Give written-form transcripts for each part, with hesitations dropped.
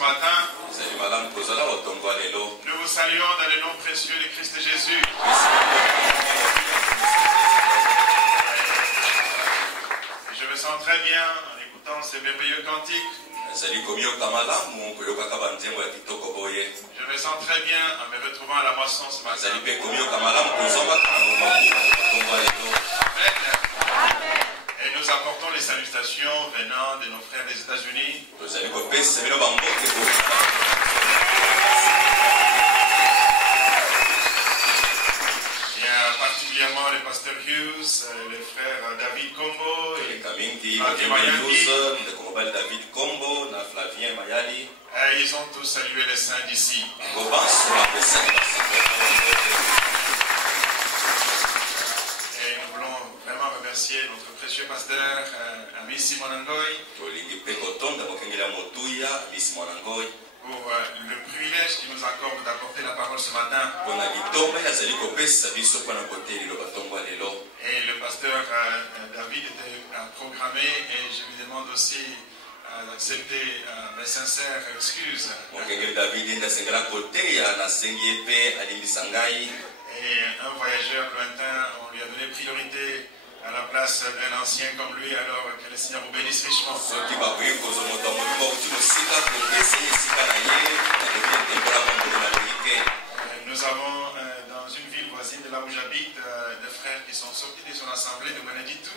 matin. Nous vous saluons dans le nom précieux de Christ Jésus. Et je me sens très bien en écoutant ces merveilleux cantiques. Je me sens très bien en me retrouvant à la moisson ce matin. Et nous apportons les salutations venant de nos frères des États-Unis. Particulièrement le pasteur Hughes, le frère David Combo et Flavien Mayali. Ils ont tous salué les saints d'ici. Et nous voulons vraiment remercier notre précieux pasteur, Ami Simon Ngoy, pour le privilège qu'il nous accorde d'apporter la parole ce matin. Et le pasteur David était programmé et je lui demande aussi d'accepter mes sincères excuses. Et un voyageur lointain, on lui a donné priorité à la place d'un ancien comme lui, alors que le Seigneur vous bénisse richement. Nous avons dans une ville voisine de là où j'habite des frères qui sont sortis de son assemblée de Mweneditu.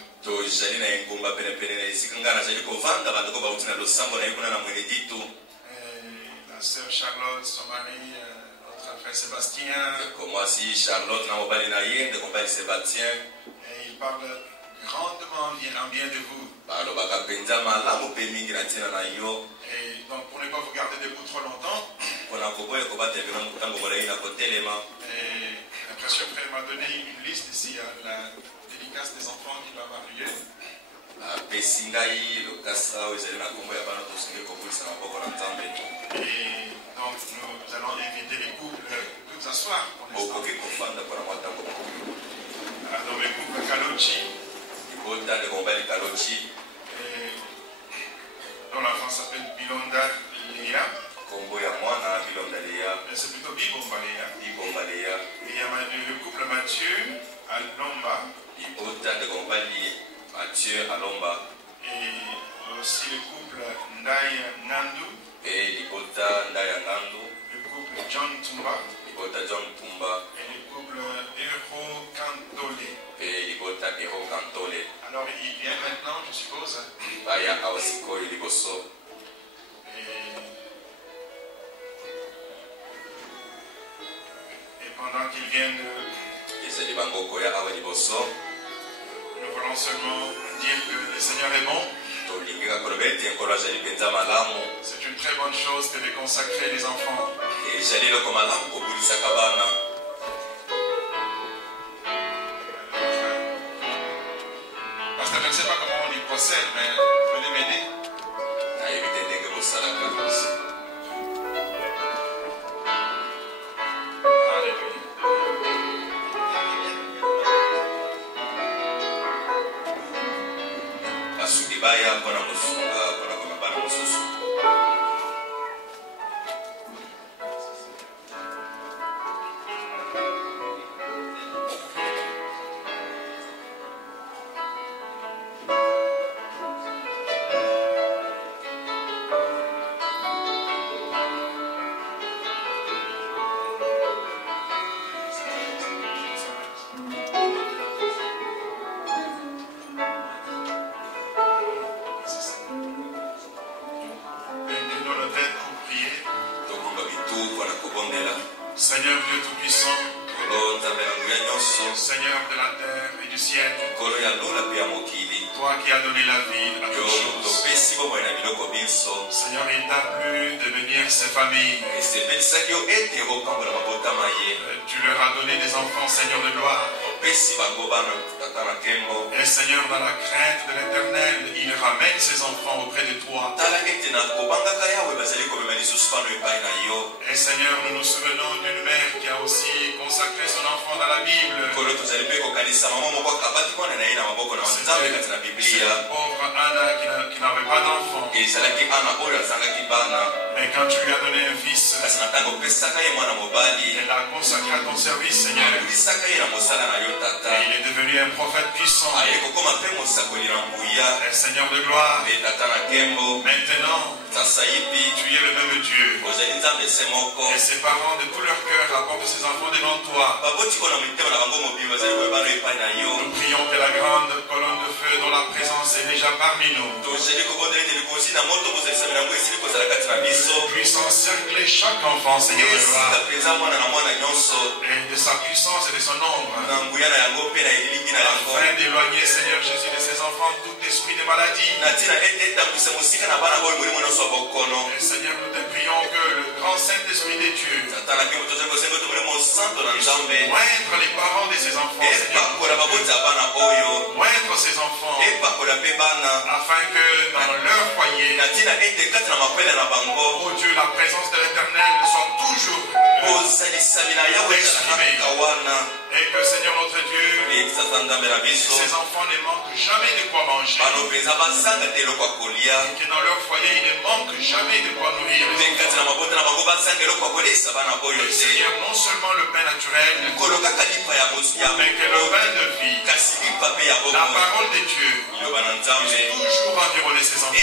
La sœur Charlotte, son mari, notre frère Sébastien. Et il parle grandement en bien de vous. Et donc pour ne pas vous garder debout trop longtemps, et un précieux frère m'a donné une liste ici à la dédicace des enfants qui va avoir lieu. Et donc nous allons inviter les couples tout s'asseoir pour l'instant. Donc le couple Kalochi, dont l'enfant s'appelle Bilonda Léa. C'est plutôt Bibomba Léa. Et il y a le couple Mathieu à Lomba. Et aussi le couple Ndaya Nandu. Le couple John Tumba. Et le couple Ero Cantole. Alors il vient maintenant, je suppose. Et pendant qu'ils viennent, nous voulons seulement dire que le Seigneur est bon. C'est une très bonne chose que de consacrer les enfants. Parce que je ne sais pas comment on y procède, mais venez m'aider. Seigneur Dieu Tout-Puissant, Seigneur de la terre et du ciel, toi qui as donné la vie à toutes choses, Seigneur, il t'a plu de bénir ces familles. Tu leur as donné des enfants, Seigneur de gloire. Et Seigneur, dans la crainte de l'Éternel, il ramène ses enfants auprès de toi. Et Seigneur, nous nous souvenons d'une mère qui a aussi consacré son enfant dans la Bible. Cette pauvre Anna qui n'avait pas d'enfant. Mais quand tu lui as donné un fils, elle l'a consacré à ton service, Seigneur. Et il est devenu un prophète puissant. Et Seigneur de gloire, maintenant, tu es le même Dieu. Et ses parents de tout leur cœur apportent ses enfants devant toi. Nous prions que la grande colonne de feu dont la présence est déjà parmi nous puisse encercler chaque enfant, Seigneur de gloire, et de sa puissance et de son ombre, afin d'éloigner, Seigneur Jésus, de ses enfants tout esprit de maladie. Et Seigneur, nous te prions que le grand Saint-Esprit de Dieu puisse moindre les parents de ces enfants, Seigneur, moindre ces enfants, afin que dans leur foyer, oh Dieu, la présence de l'Éternel soit toujours exprimée. Et que, Seigneur notre Dieu, ces enfants ne manquent jamais de quoi manger. Et que dans leur foyer, ils ne manquent jamais de quoi nourrir. Seigneur, non seulement le pain naturel, mais que le pain de vie, la parole de Dieu, puisse toujours environner ces enfants.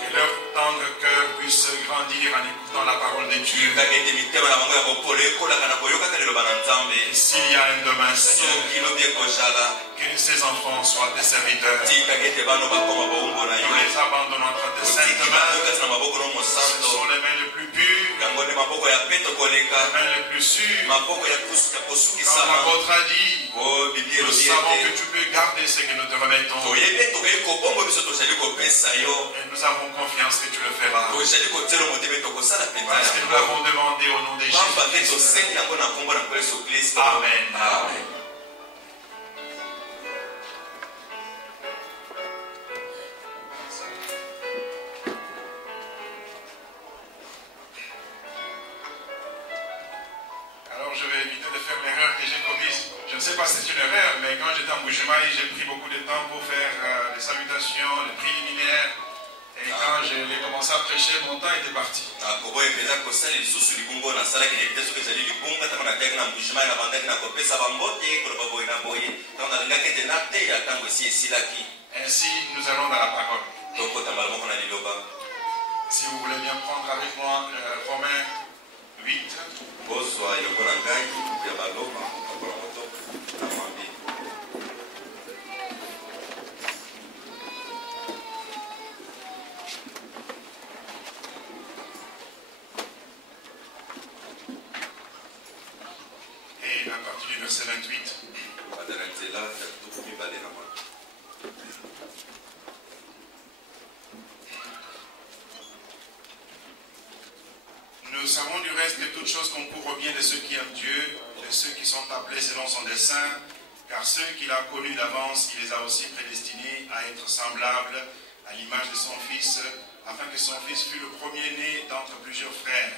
Que leur tendre cœur puisse grandir en écoutant la parole de Dieu. Et s'il y a un demain, Seigneur, que ces enfants soient des serviteurs. Nous les abandonnons entre tes saintes mains. Ce sont les mains les plus pures, les mains les plus sûres. Comme l'apôtre a dit, nous savons que tu peux garder ce que nous te remettons. Et nous avons confiance que tu le feras. Parce que nous l'avons demandé au nom de Jésus. Amen. Amen. Alors je vais éviter de faire l'erreur que j'ai commise. Je ne sais pas si c'est une erreur, mais quand j'étais en Bujumaï, j'ai pris beaucoup de temps pour faire les salutations, les préliminaires. Et quand j'ai commencé à prêcher, mon temps était parti. Ainsi, nous allons dans la parole. Si vous voulez bien prendre avec moi Romains 8. Et à partir du verset 28. Nous savons du reste que toutes choses concourent au bien de ceux qui aiment Dieu, de ceux qui sont appelés selon son dessein, car ceux qu'il a connus d'avance, il les a aussi prédestinés à être semblables à l'image de son Fils, afin que son Fils fût le premier-né d'entre plusieurs frères.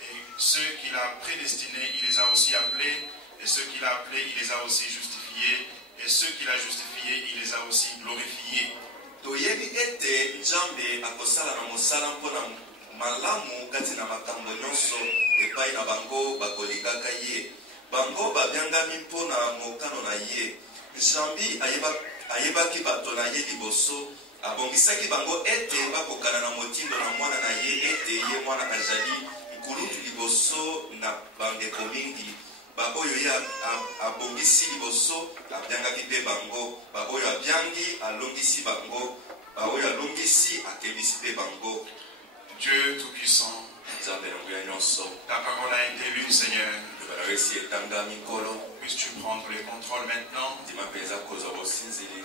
Et ceux qu'il a prédestinés, il les a aussi appelés, et ceux qu'il a appelés, il les a aussi justifiés, et ceux qu'il a justifiés, il les a aussi glorifiés. malamu kati na makambo nyonso epai na bango bakolikaka ye bango babyangami mpona mokano na ye Nzambi ayebaki bato na ye liboso abongisaki bango ete bakokana na motindo na mwana na ye ete ye mwana azali nkulutu liboso na bandeko mingi baoyo ye abongisi liboso abyangaki mpe bango baoyo abyangi alongisi bango baoyo alongisi akebisi mpe bango. Dieu Tout-Puissant, ta parole a été lue, Seigneur. Puisses-tu prendre le contrôle maintenant,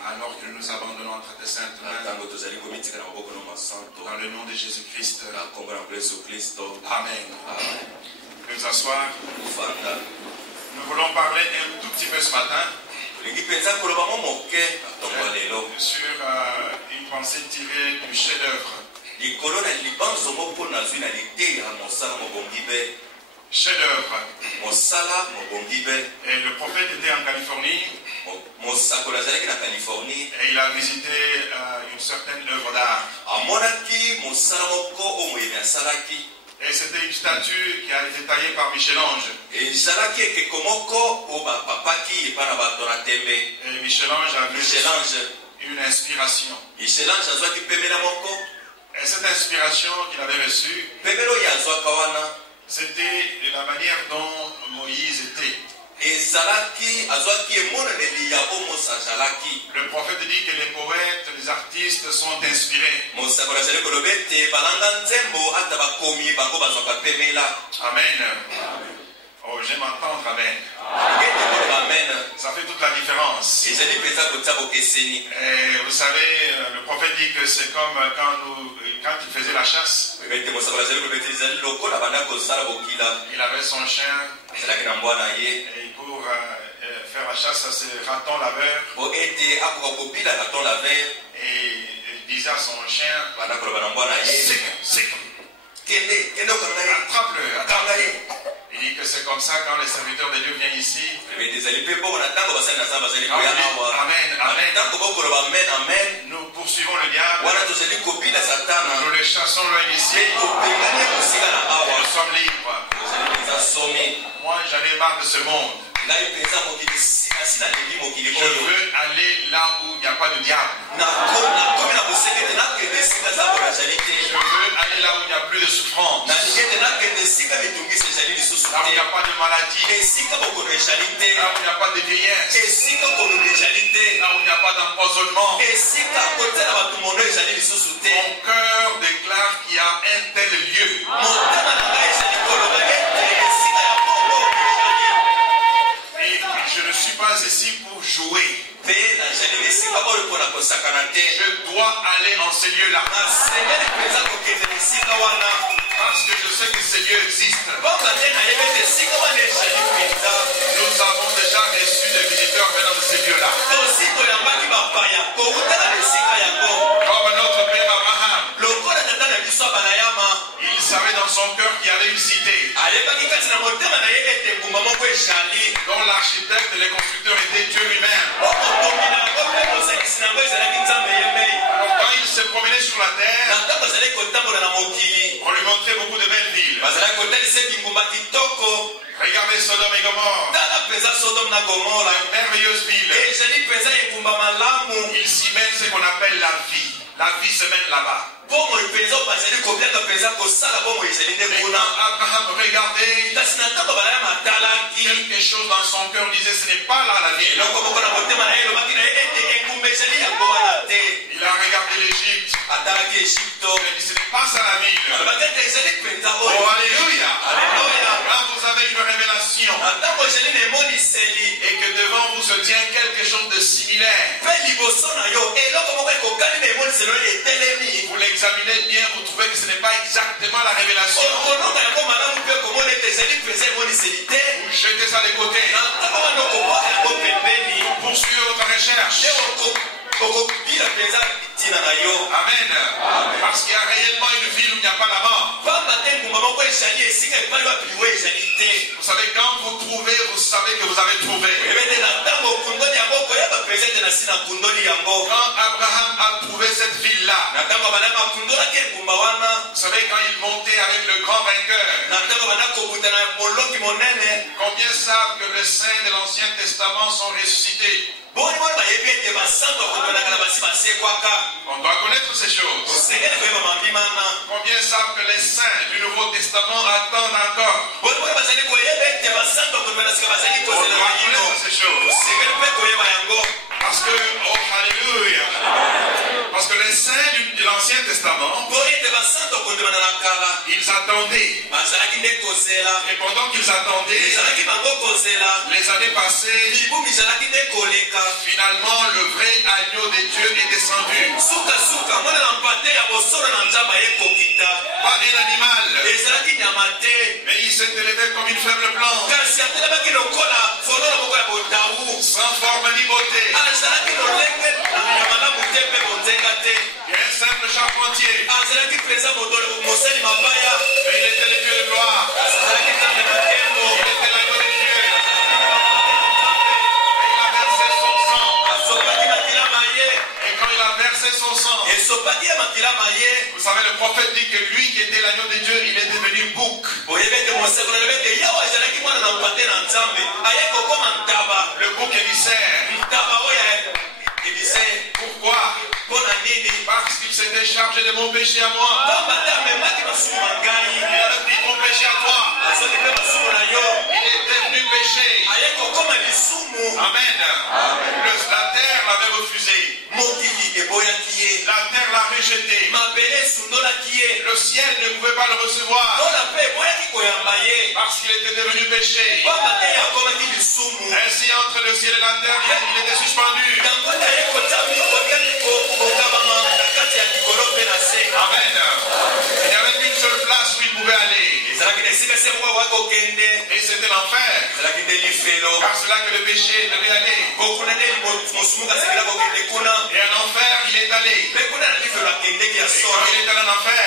alors que nous nous abandonnons entre tes saintes mains, dans le nom de Jésus-Christ. Amen. Nous asseoir. Nous voulons parler un tout petit peu ce matin sur une pensée tirée du chef-d'œuvre. Chef-d'œuvre. Et le prophète était en Californie. Et il a visité une certaine œuvre d'art. Et c'était une statue qui a été taillée par Michel-Ange. Et Michel-Ange a vu une inspiration. Et cette inspiration qu'il avait reçue, c'était la manière dont Moïse était. Le prophète dit que les poètes, les artistes sont inspirés. Amen. Oh, j'aime entendre Amen. Ça fait toute la différence. Et vous savez, le prophète dit que c'est comme quand il faisait la chasse. Il avait son chien. Et pour faire la chasse à ces ratons laveurs. Et il disait à son chien, attrape-le, attrape-le. Il dit que c'est comme ça quand les serviteurs de Dieu viennent ici. Amen. Nous poursuivons le diable. Nous le chassons loin d'ici. Nous sommes libres. Moi, j'en ai marre de ce monde. Je veux aller là où il n'y a pas de diable. Je veux aller là où il n'y a plus de souffrance. Là où il n'y a pas de maladie. Là où il n'y a pas de vieillesse. Là où il n'y a pas d'empoisonnement. Mon cœur déclare qu'il y a un tel lieu. Et je ne suis pas ici pour jouer. Je dois aller en ces lieux-là. Parce que je sais que ces lieux existent. Nous avons déjà reçu des visiteurs venant de ces lieux-là. Comme notre père Abraham. Il savait dans son cœur qu'il y avait une cité. Dont l'architecte et les constructeurs étaient Dieu lui-même. Alors quand il se promenait sur la terre, on lui montrait beaucoup de belles villes. Regardez Sodome et Gomorrhe. Une merveilleuse ville. Ils s'y mènent ce qu'on appelle la vie. La vie se mène là-bas. Et quand Abraham regardait, quelque chose dans son cœur disait ce n'est pas là la ville. Il a regardé l'Égypte. Il a dit ce n'est pas ça la ville. Oh alléluia. Quand vous avez une révélation et que devant vous se tient quelque chose de similaire, vous l'examinez bien, vous trouvez que ce n'est pas exactement la révélation. Vous jetez ça de côté. Vous poursuivez votre recherche. Amen. Parce qu'il y a réellement une ville où il n'y a pas la mort. Vous savez, quand vous trouvez, vous savez que vous avez trouvé. Quand Abraham a trouvé cette ville-là, vous savez, quand il montait avec le grand vainqueur, combien savent que les saints de l'Ancien Testament sont ressuscités? On doit connaître ces choses. Combien savent que les saints du Nouveau Testament attendent encore? On doit connaître ces choses. Parce que, oh alléluia, parce que les saints de l'Ancien Testament, ils attendaient. Et pendant qu'ils attendaient, les années passées, finalement le vrai agneau de Dieu est descendu. Pas un animal, mais il s'est élevé comme une faible plante, sans forme ni beauté. Et à un simple charpentier. Et il était le Dieu de gloire. Il était l'agneau de Dieu. Et il a versé son sang. Et quand il a versé son sang, vous savez, le prophète dit que lui qui était l'agneau de Dieu, il est devenu bouc. Le bouc émissaire. Pourquoi? Parce qu'il s'était chargé de mon péché à moi. Il a pris ton péché à toi. Il est devenu péché. Amen. La terre l'avait refusé. La terre l'a rejeté. Le ciel ne pouvait pas le recevoir. Parce qu'il était devenu péché. Ainsi, entre le ciel et la terre, il était suspendu. Amen. Il n'y avait qu'une seule place où il pouvait aller. Et c'était l'enfer. Car c'est là que le péché devait aller. Et en enfer, il est allé. Et quand il est allé en enfer,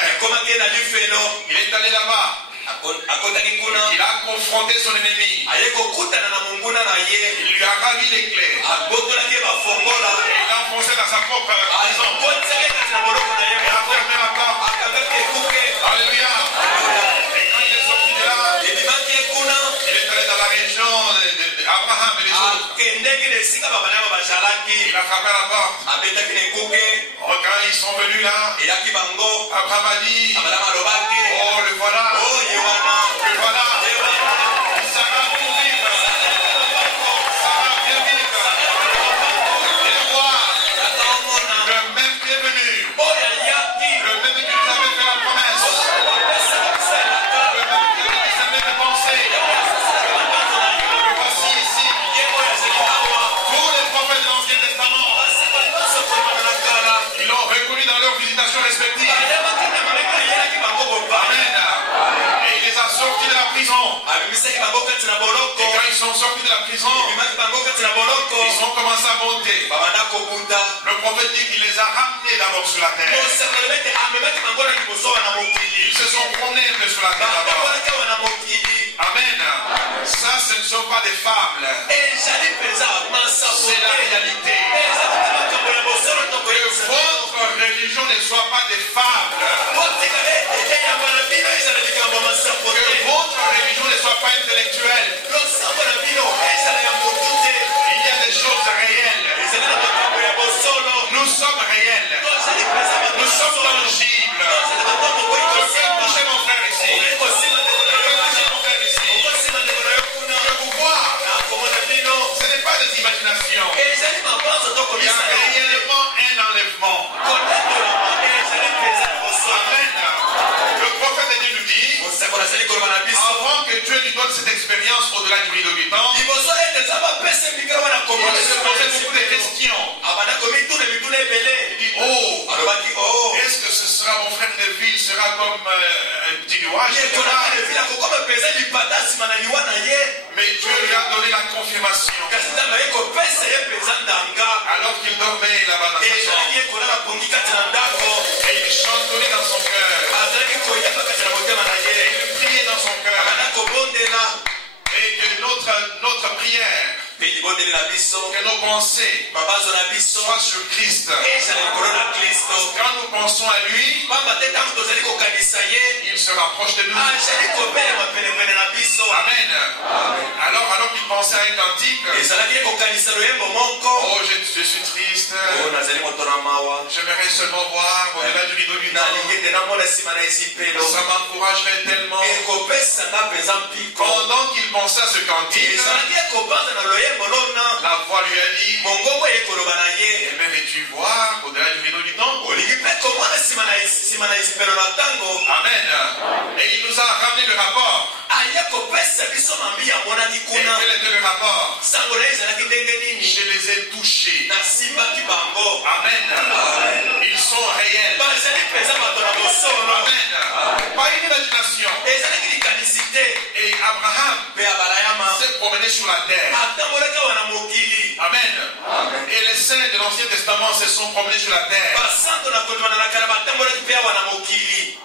il est allé là-bas. Il a confronté son ennemi. Il lui a ravi les clés. Et il a enfoncé dans sa propre prison. Il a fermé la porte. Alléluia. Et quand il est sorti de là, il est allé dans la région d'Abraham et les autres. Il a frappé à la porte. Quand ils sont venus là, Abraham a dit, oh, le voilà. Le voilà. Ça va bien vivre. Ça va bien vivre. Et le roi, le même qui est venu. Le même qui nous avait fait la promesse. Le même qui avait dit sa même pensée. Le voici ici. Tous les prophètes de l'Ancien Testament, ils l'ont reconnu dans leurs visitations respectives. Amen. Et il les a sortis de la prison. Et quand ils sont sortis de la prison, ils ont commencé à monter. Le prophète dit qu'il les a ramenés d'abord sur la terre. Ils se sont promenés sur la terre d'abord. Amen. Ça, ce ne sont pas des fables. C'est la réalité. Que votre religion ne soit pas des fables. Que votre religion ne soit pas intellectuelle. Il y a des choses réelles. Nous sommes réels. Nous sommes tangibles. Je peux toucher mon frère ici. Je peux toucher mon frère ici. Je vous vois. Ce n'est pas des imaginations. Il y a réellement un enlèvement. Amen. Le prophète de Dieu nous dit, avant que Dieu lui donne cette expérience au-delà du rideau du temps, il se posait beaucoup de questions. Il dit, oh, est-ce que ce sera mon frère Neville sera comme un petit nuage? Mais Dieu lui a donné la confirmation. Alors qu'il dormait là-bas dans sa chambre. Et il chantonnait dans son cœur. Et il priait dans son cœur. Et que notre prière, que nos pensées soient sur Christ. Quand nous pensons à lui, il se rapproche de nous. Amen. Alors qu'il pensait à un cantique, oh, je suis triste. J'aimerais seulement voir au-delà du rideau du temps. Ça m'encouragerait tellement. Pendant qu'il pensait à ce cantique, la voix lui a dit, aimerais-tu voir au-delà du rideau du temple? Amen. Et il nous a ramené le rapport. Et quel était le rapport? Je les ai touchés. Amen. Ils sont réels. Amen. Pas une imagination. Et Abraham s'est promené sur la terre. Amen. Et les saints de l'Ancien l'Ancien Testament se sont promenés sur la terre.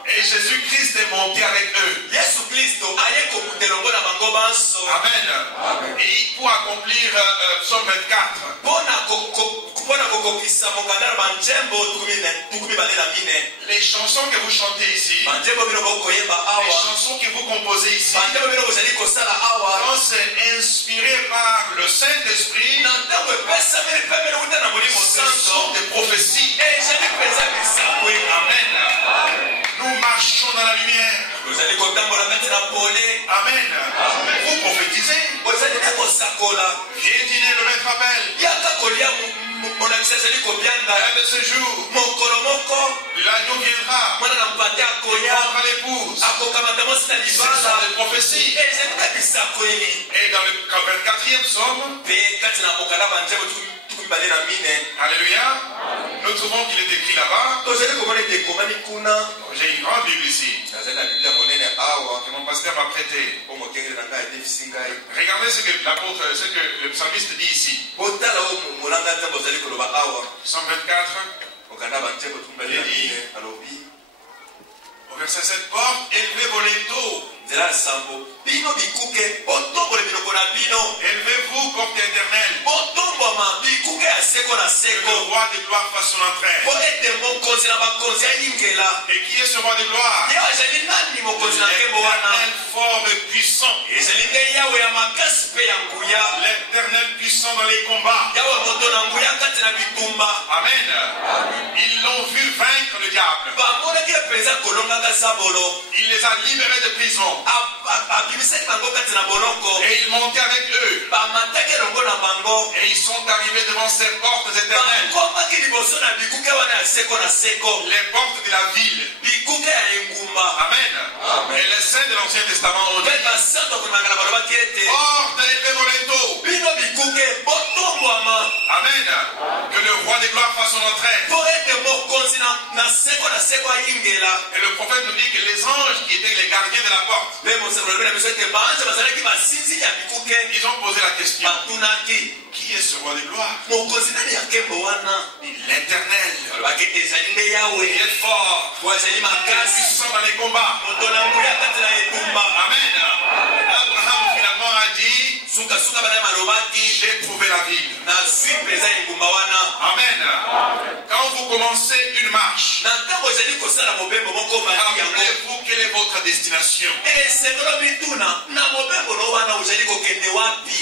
Et Jésus-Christ est monté avec eux. Amen. Et pour accomplir Psaume 24, les chansons que vous chantez ici, les chansons que vous composez ici, quand c'est inspiré par le Saint-Esprit, ce sont des prophéties. Amen. Nous marchons dans la lumière. Amen. Vous prophétisez. Viens dîner, le maître appelle. Un de ce jour, l'agneau viendra. Il prendra l'épouse. Ce sont des prophéties. Et dans le 24e psaume, alléluia, nous trouvons qu'il est écrit là-bas. J'ai une grande Bible ici que mon pasteur m'a prêté. Regardez ce que l'apôtre, ce que le psalmiste dit ici. Psaume 24, il dit au verset 7, porte, élevez vos linteaux. Élevez-vous, porte éternelle. Le roi de gloire fasse son entrée. Et qui est ce roi de gloire? L'éternel fort et puissant. L'éternel puissant dans les combats. Amen. Ils l'ont vu vaincre le diable. Il les a libérés de prison. Et il montait avec eux. Et ils sont arrivés devant ces portes éternelles. Les portes de la ville. Amen. Et les saints de l'Ancien Testament ont dit, porte, élevez vos linteaux. Amen. Que le roi des gloires fasse son entrée. Et le prophète nous dit que les anges qui étaient les gardiens de la porte, ils ont posé la question, qui est ce roi de gloire? L'éternel. Il est fort. Puissant dans les combats. Amen. Abraham finalement a dit, j'ai trouvé la ville. Amen. Quand vous commencez une marche, rappelez-vous quelle est votre destination.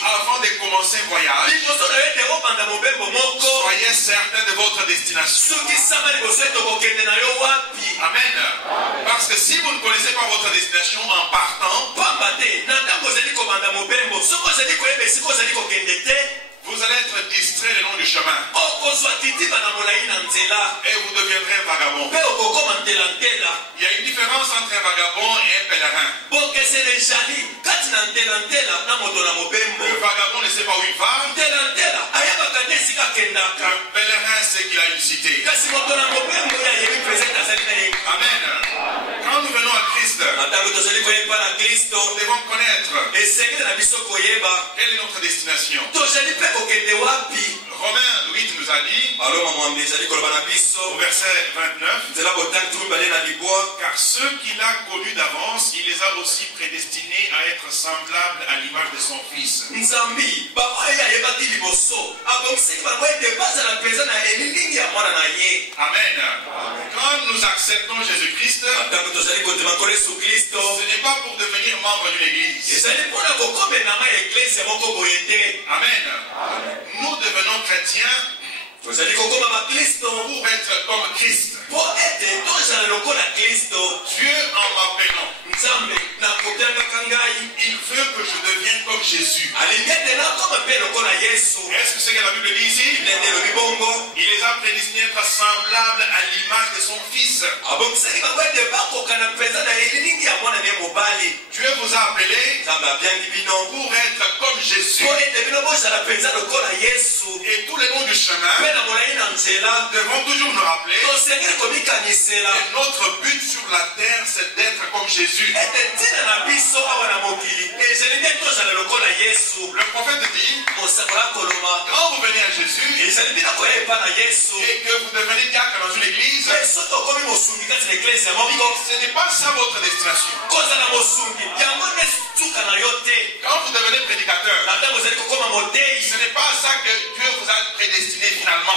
Avant de commencer un voyage, soyez certain de votre destination. Amen. Parce que si vous ne connaissez pas votre destination en partant, vous allez être distrait le long du chemin. Et vous deviendrez un vagabond. Il y a une différence entre un vagabond et un pèlerin. Le vagabond ne sait pas où il va. Le pèlerin sait qu'il a une cité. Amen. Quand nous venons à Christ, nous devons connaître quelle est notre destination. Romains 8 nous a dit, au verset 29, car ceux qu'il a connus d'avance, il les a aussi prédestinés à être semblables à l'image de son Fils. Amen. Quand nous acceptons Jésus-Christ, ce n'est pas pour devenir membre d'une église. Amen. Nous devenons chrétiens pour être comme Christ. Dieu en m'appelant, il veut que je devienne comme Jésus. Est-ce que c'est ce que la Bible dit ici? Il les a prédestinés à être semblables à l'image de son Fils. Dieu vous a appelé pour être comme Jésus. Et tous les longs du chemin devront toujours nous rappeler que notre but sur la terre, c'est d'être comme Jésus. Le prophète dit, quand vous venez à Jésus et que vous devenez diacre dans une église, ce n'est pas ça votre destination. Quand vous devenez prédicateur, ce n'est pas ça que Dieu vous a prédestiné finalement.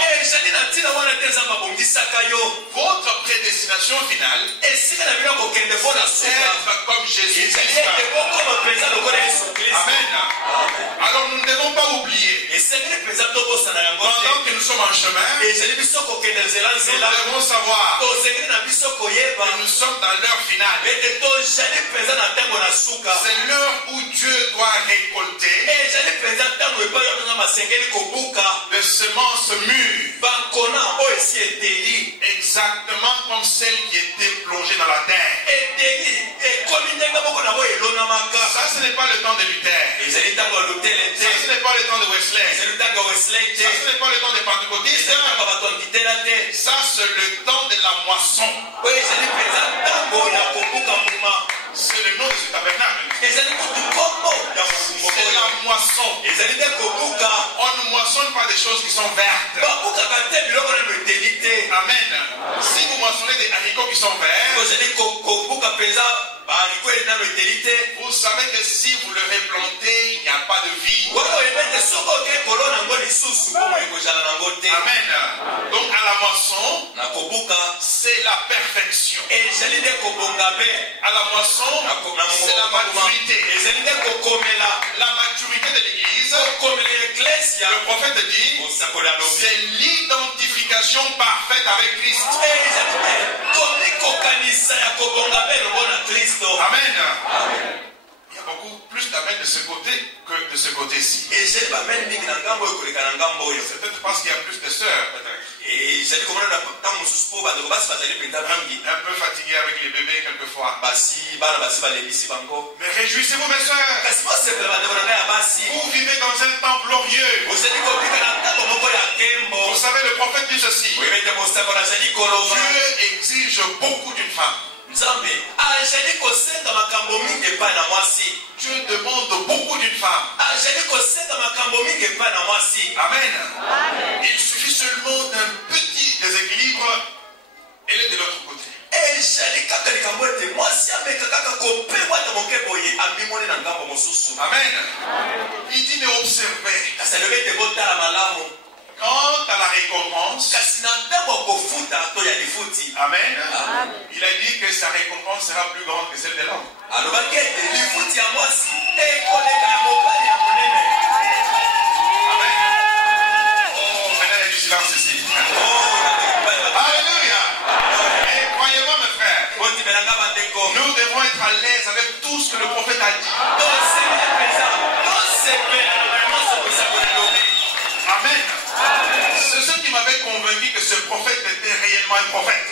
Votre prédestination finale, c'est d'être comme Jésus. Amen. Alors nous ne devons pas oublier, pendant que nous sommes en chemin, nous devons savoir que nous sommes dans l'heure finale. C'est l'heure où Dieu doit récolter des semences mûres, exactement comme celles qui étaient plongées dans la terre. Ça, ce n'est pas le temps de Luther. Ça, ce n'est pas le temps de Wesley. Ça, ce n'est pas le temps des pentecôtistes. Ça, c'est le temps de la moisson. C'est le nom de ce tabernacle. C'est la moisson. On ne moissonne pas des choses qui sont vertes. Amen. Si vous moissonnez des haricots qui sont verts, vous savez que si vous le replantez, il n'y a pas de vie. Amen. Donc à la moisson, c'est la perfection. À la moisson, c'est la maturité. La maturité de l'église, le prophète dit, c'est l'identification parfaite avec Christ. Amen. Il y a beaucoup plus d'amen de ce côté que de ce côté-ci. C'est peut-être parce qu'il y a plus de sœurs, peut-être. Un peu fatigué avec les bébés quelquefois. Mais réjouissez-vous, mes sœurs. Vous vivez dans un temps glorieux. Vous savez, le prophète dit ceci. Dieu exige beaucoup d'une femme. Dieu demande beaucoup d'une femme. Amen. Il suffit seulement d'un petit déséquilibre. Elle est de l'autre côté. Amen. Il dit mais observez. Quant à la récompense, amen. Il a dit que sa récompense sera plus grande que celle de l'homme. Amen. Oh, maintenant il y a du silence ici. Alléluia. Et croyez-moi mes frères, nous devons être à l'aise avec tout ce que le prophète a dit. Amen. C'est ce qui m'avait convaincu que ce prophète était réellement un prophète.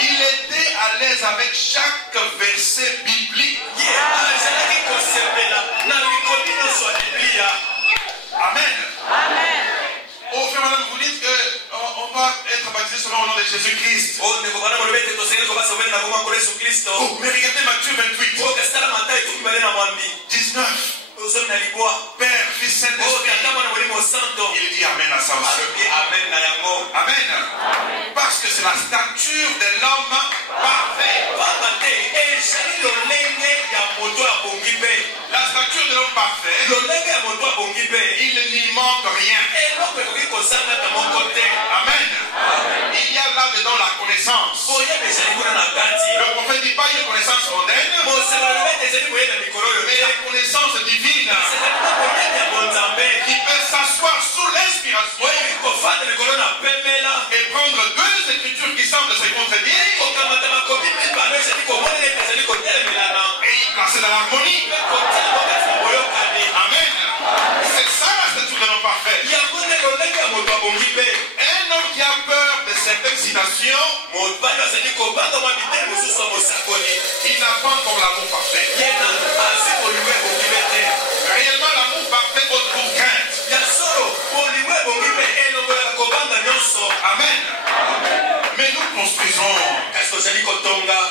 Il était à l'aise avec chaque verset biblique. Amen. Oh frère, madame, vous dites qu'on va être baptisé seulement au nom de Jésus-Christ. Oh, mais regardez Matthieu 28. 19. Père, Fils, Saint-Esprit. Il dit Amen à ça aussi. Amen. Parce que c'est la stature de l'homme parfait. La stature de l'homme parfait, il n'y manque rien. Amen. Il y a là-dedans la connaissance. Le prophète dit pas une connaissance mondaine, mais la connaissance divine qui peut s'asseoir sous l'inspiration et prendre deux écritures qui semblent se contredire et y placer dans l'harmonie. Amen. C'est ça la stature de l'homme parfait. Un homme qui a peur de certaines citations, il n'a pas encore l'amour parfait.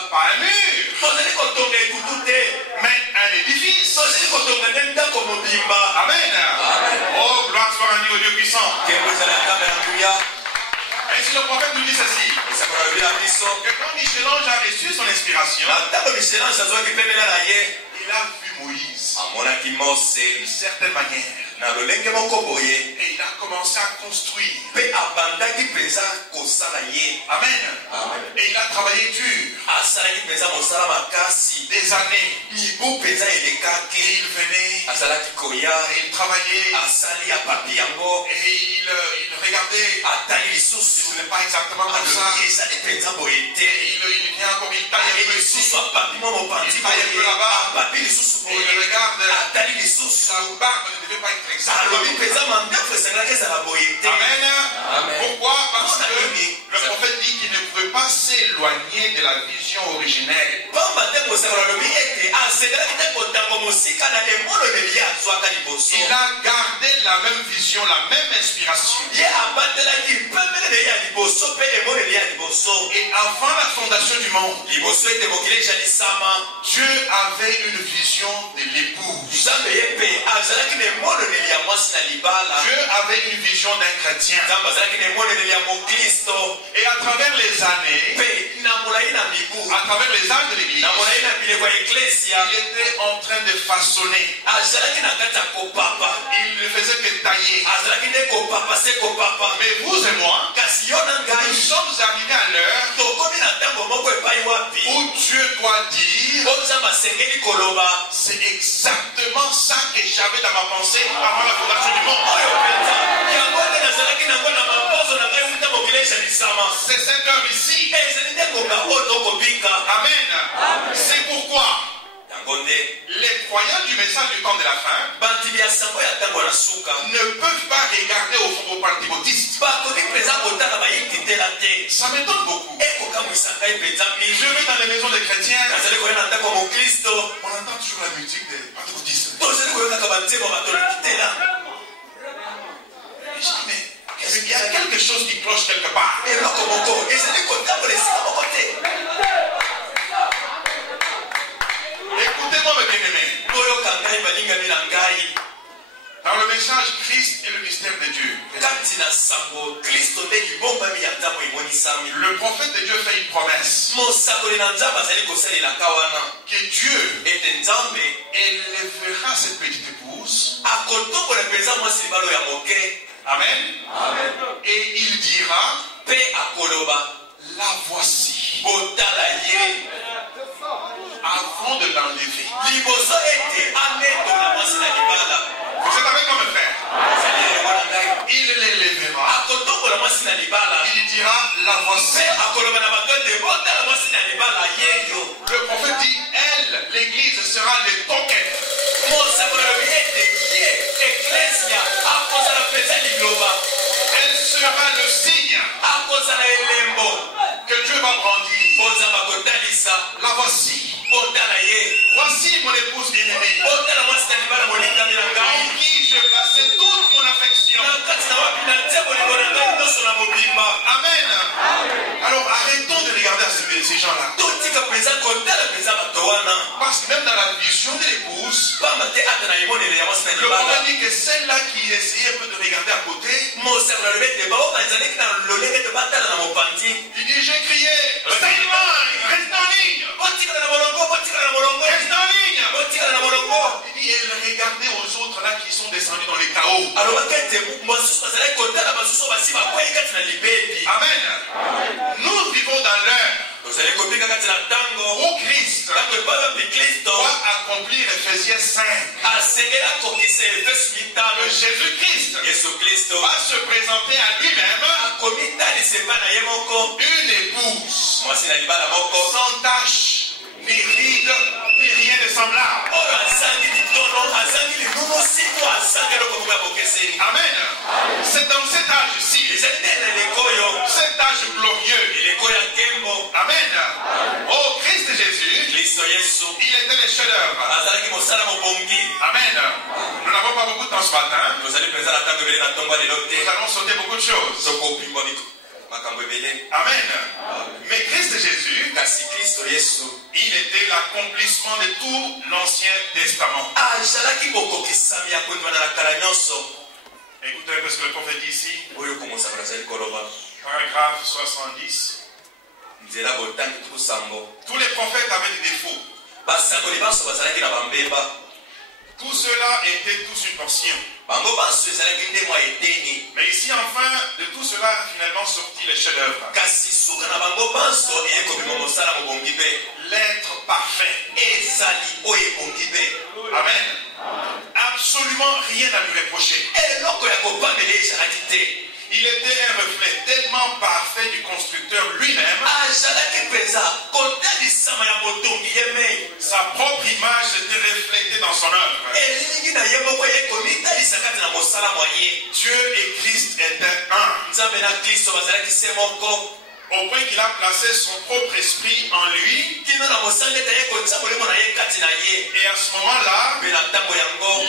Pas un mur, mais un édifice. Amen. Oh, gloire soit rendue au Dieu puissant. Et si le prophète nous dit ceci, que quand Michel-Ange a reçu son inspiration, il a vu Moïse d'une certaine manière. Et il a commencé à construire. Amen. Et il a travaillé dur. Des années. Et il venait. Et il travaillait. Et il regardait. Ce n'est pas exactement comme ça. Et il vient comme il taille un peu ici. Il taille un peu là-bas. Et il regarde. Sa barbe ne devait pas être exacte. Amen. Pourquoi? Parce que le prophète dit qu'il ne pouvait pas s'éloigner de la vision originelle. Il a gardé la même vision, la même inspiration. Et avant la fondation du monde, Dieu avait une vision de l'épouse. Dieu avait une vision d'un chrétien. Et à travers les années, à travers les âges de l'Église, il était en train de façonner. Il ne faisait que tailler. Mais vous et moi, nous sommes arrivés à l'heure où Dieu doit dire, c'est exactement ça que j'avais dans ma pensée avant la fondation du monde. C'est cette heure ici. Amen. C'est pourquoi les croyants du message du temps de la fin ne peuvent pas regarder au pentecôtistes. Ça m'étonne beaucoup. Je vais dans les maisons des chrétiens. On entend toujours la musique des pentecôtistes. Je dis, mais il y a quelque chose qui cloche quelque part. Écoutez-moi, mes bien-aimés. Dans le message, Christ est le mystère de Dieu. Le prophète de Dieu fait une promesse que Dieu élèvera cette petite épouse. Amen. Et il dira, la voici. Avant de l'enlever. Vous êtes avec moi, mes frères? Il l'élèvera. Il dira, la voici. Le prophète dit, elle, l'église, sera le token. Elle sera le signe que Dieu va brandir. La voici. Voici mon épouse bien-aimée, en qui je passais toute mon affection. Amen. Alors arrêtons de regarder à ces gens-là. Parce que même dans la vision de l'épouse, le prophète dit que celle-là qui essayait un peu de regarder à côté, il dit, j'ai crié, reste en ligne. Reste en ligne. Il dit, elle regardait aux autres là qui sont descendus dans les chaos. Amen. Nous vivons dans l'heure où Christ doit accomplir Ephésiens 5. Jésus-Christ va se présenter à lui-même une épouse sans tache, ni ride, ni rien de semblable. Amen. C'est dans cet âge-ci, cet âge glorieux. Amen. Oh, Christ Jésus, il était le chef-d'œuvre. Amen. Nous n'avons pas beaucoup de temps ce matin. Nous allons sauter beaucoup de choses. Amen. Mais Christ Jésus Il était l'accomplissement de tout l'Ancien Testament. Écoutez ce que le prophète dit ici. Paragraphe 70. Tous les prophètes avaient des défauts. Tout cela était tous une portion. Mais ici, enfin, de tout cela, finalement, sortit les chefs-d'œuvre. L'être parfait. Amen. Absolument rien à lui reprocher. Il était un reflet tellement parfait du constructeur lui-même. Sa propre image s'était reflétée dans son œuvre. Dieu et Christ étaient un. Au point qu'il a placé son propre esprit en lui. Et à ce moment-là,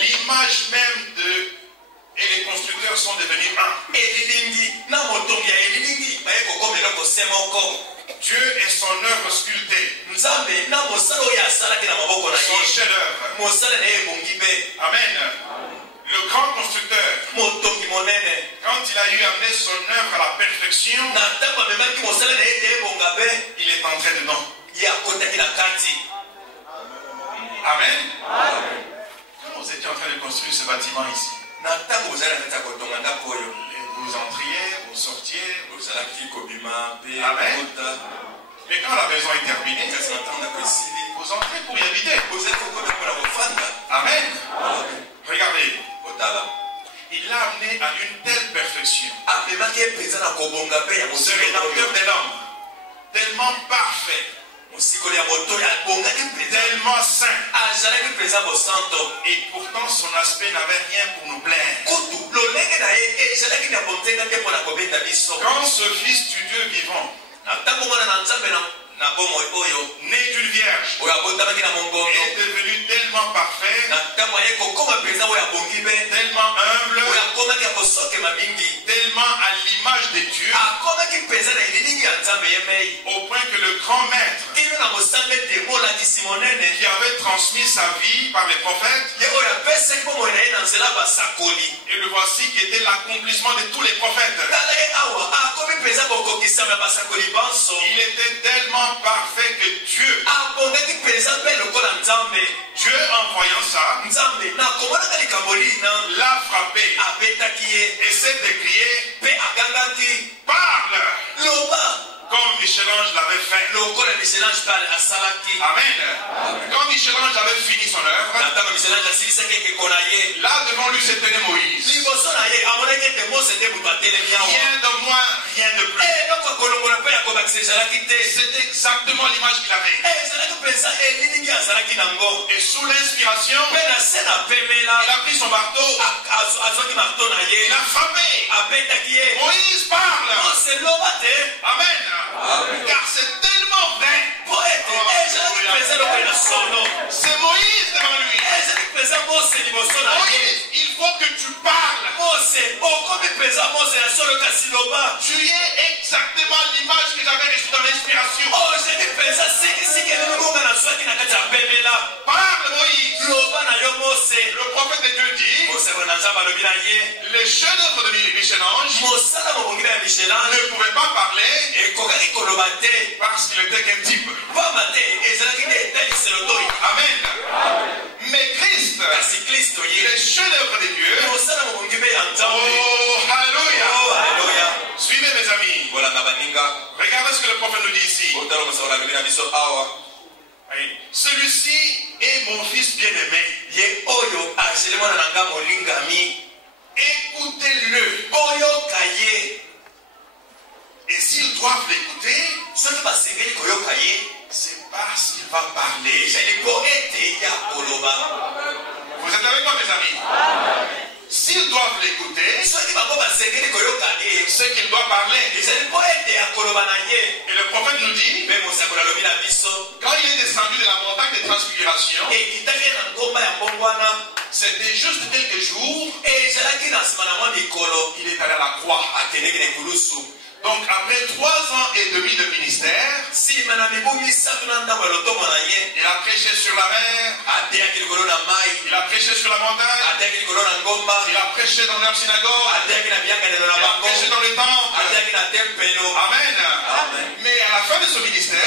l'image même de... Et les constructeurs sont devenus un. Dieu est son œuvre sculptée. Son chef-d'œuvre. Amen. Le grand constructeur, quand il a eu amené son œuvre à la perfection, il est entré dedans. Amen. Quand vous étiez en train de construire ce bâtiment ici, vous entriez, vous sortiez. Amen. Mais quand la maison est terminée, vous entrez pour y habiter. Amen. Regardez. Il l'a amené à une telle perfection. Ce rédempteur de l'homme, tellement parfait, tellement saint, et pourtant son aspect n'avait rien pour nous plaire. Quand ce Fils du Dieu vivant, né d'une vierge, est devenu tellement parfait, tellement humble, tellement à l'image de Dieu, au point que le grand maître qui avait transmis sa vie par les prophètes, et le voici qui était l'accomplissement de tous les prophètes. Il était tellement parfait que Dieu, en voyant ça, l'a frappé et s'est décrié: parle, comme Michel-Ange l'avait fait. Amen. Quand Michel-Ange avait fini son œuvre, là devant lui se tenait Moïse. Rien de moins, rien de plus. C'était exactement l'image qu'il avait. Et sous l'inspiration, il a pris son marteau, il a frappé. Moïse parle. Amen. Car c'est tellement vrai. C'est Moïse devant lui. Moïse, il faut que tu parles. Tu es exactement l'image que j'avais reçue dans l'inspiration. Parle, Moïse. Le prophète de Dieu dit: les chefs-d'œuvre de Michel-Ange ne pouvaient pas parler parce qu'il était qu'un type. Amen. Mais Christ, les chefs-d'œuvre de Dieu. Oh, alléluia. Suivez mes amis. Regardez ce que le prophète nous dit ici. Celui-ci est mon fils bien-aimé. Écoutez-le. Et s'ils doivent l'écouter, c'est parce qu'il va parler. Vous êtes avec moi, mes amis? S'ils doivent l'écouter, c'est qu'il doit parler. Et le prophète nous dit, quand il est descendu de la montagne de transfiguration, c'était juste quelques jours, il est allé à la croix. Donc après 3 ans et demi de ministère, Il a prêché sur la mer. Il a prêché sur la montagne. Il a prêché dans leur synagogue. Il a prêché dans le temple. Amen. Mais à la fin de son ministère,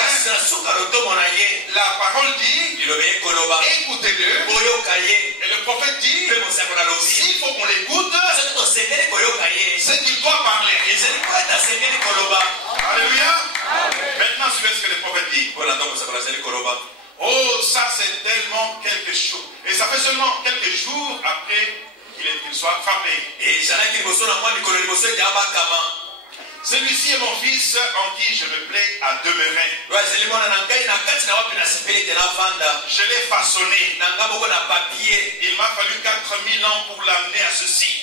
la parole dit, écoutez-le. Et le prophète dit, s'il faut qu'on l'écoute, c'est qu'il doit parler. Alléluia. Maintenant, suivez ce que le prophète dit. Oh, ça c'est tellement quelque chose. Et ça fait seulement quelques jours après qu'il soit frappé. Celui-ci est mon fils en qui je me plais à demeurer. Je l'ai façonné. Il m'a fallu 4000 ans pour l'amener à ceci.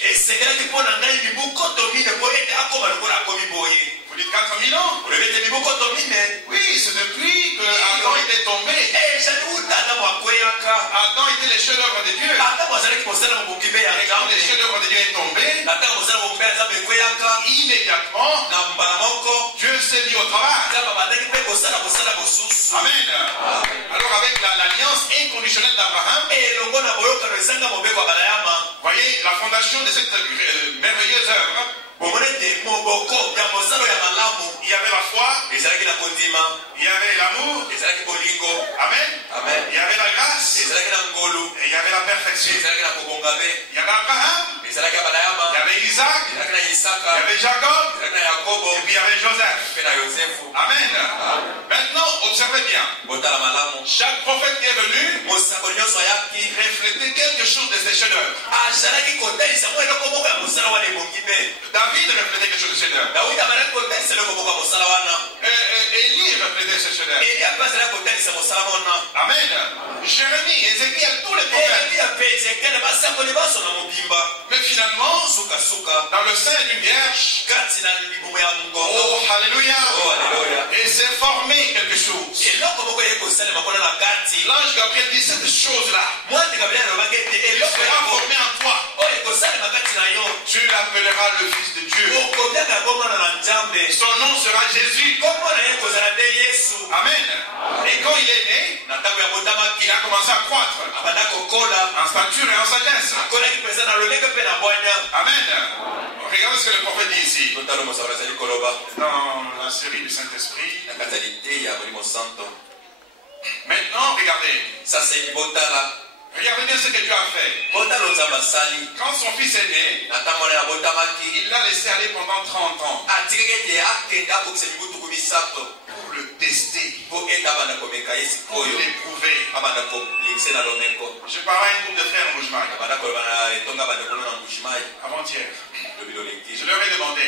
Vous dites 4000 ans? Oui, c'est depuis que Adam était tombé. Adam était le chef-d'œuvre de Dieu. Et quand le chef-d'œuvre de Dieu est tombé, immédiatement, Dieu s'est mis au travail. Amen. Alors avec l'alliance inconditionnelle d'Abraham, voyez la fondation de cette merveilleuse œuvre. Il y avait la foi, il y avait l'amour, amen. Il y avait la grâce, et il y avait la perfection. Il y avait Abraham, il y avait Isaac, il y avait Jacob, et puis il y avait Joseph. Amen. Maintenant, observez bien. Chaque prophète qui est venu reflétait quelque chose de ses chefs-d'œuvre. David reflétait quelque chose de ses chefs-d'œuvre. Élie reflétait ses chefs-d'œuvre. Amen. Jérémie, Ézéchiel, tous les prophètes. Mais finalement, dans le sein d'une vierge, oh, alléluia, et s'est formé quelque chose. L'ange Gabriel dit cette chose-là, il sera formé en toi. Tu l'appelleras le Fils de Dieu. Son nom sera Jésus. Amen. Et quand il est né, il a commencé à croître en stature et en sagesse. Amen. Regardez ce que le prophète dit ici. Dans la série du Saint-Esprit. Maintenant, regardez. Regardez bien ce que Dieu a fait. Quand son fils est né, il l'a laissé aller pendant 30 ans pour le tester, pour l'éprouver. Je parlais à un groupe de frères en Moujimaï avant-hier. Je leur ai demandé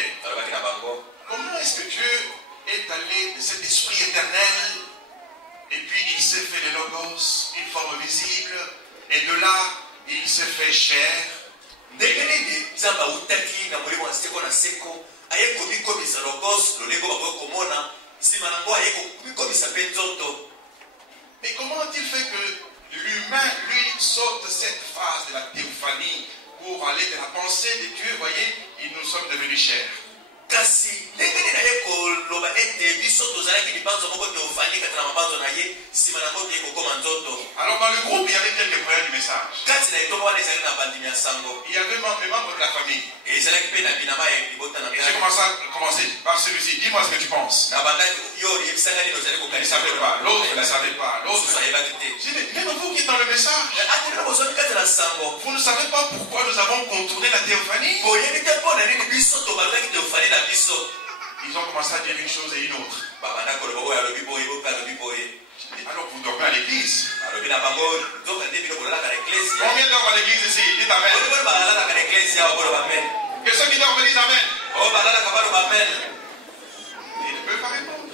comment est-ce que Dieu est allé de cet esprit éternel et puis il s'est fait le logos, une forme visible. Et de là, il s'est fait chair. Mais comment a-t-il fait que l'humain, lui, saute cette phase de la théophanie pour aller de la pensée de Dieu? Voyez, nous sommes devenus chair. Alors dans le groupe, il y avait quelques problèmes du message. Il y avait les membres de la famille. Et j'ai commencé par celui-ci. Dis-moi ce que tu penses. Il ne savait pas. L'autre ne savait pas. L'autre savait pas. J'ai dit, même vous qui êtes dans le message, vous ne savez pas pourquoi nous avons contourné la théophanie. Ils ont commencé à dire une chose et une autre. Alors vous dormez à l'église. Combien dorment à l'église ici? Dites amen. Que ceux qui dorment disent amen. Il ne peut pas répondre.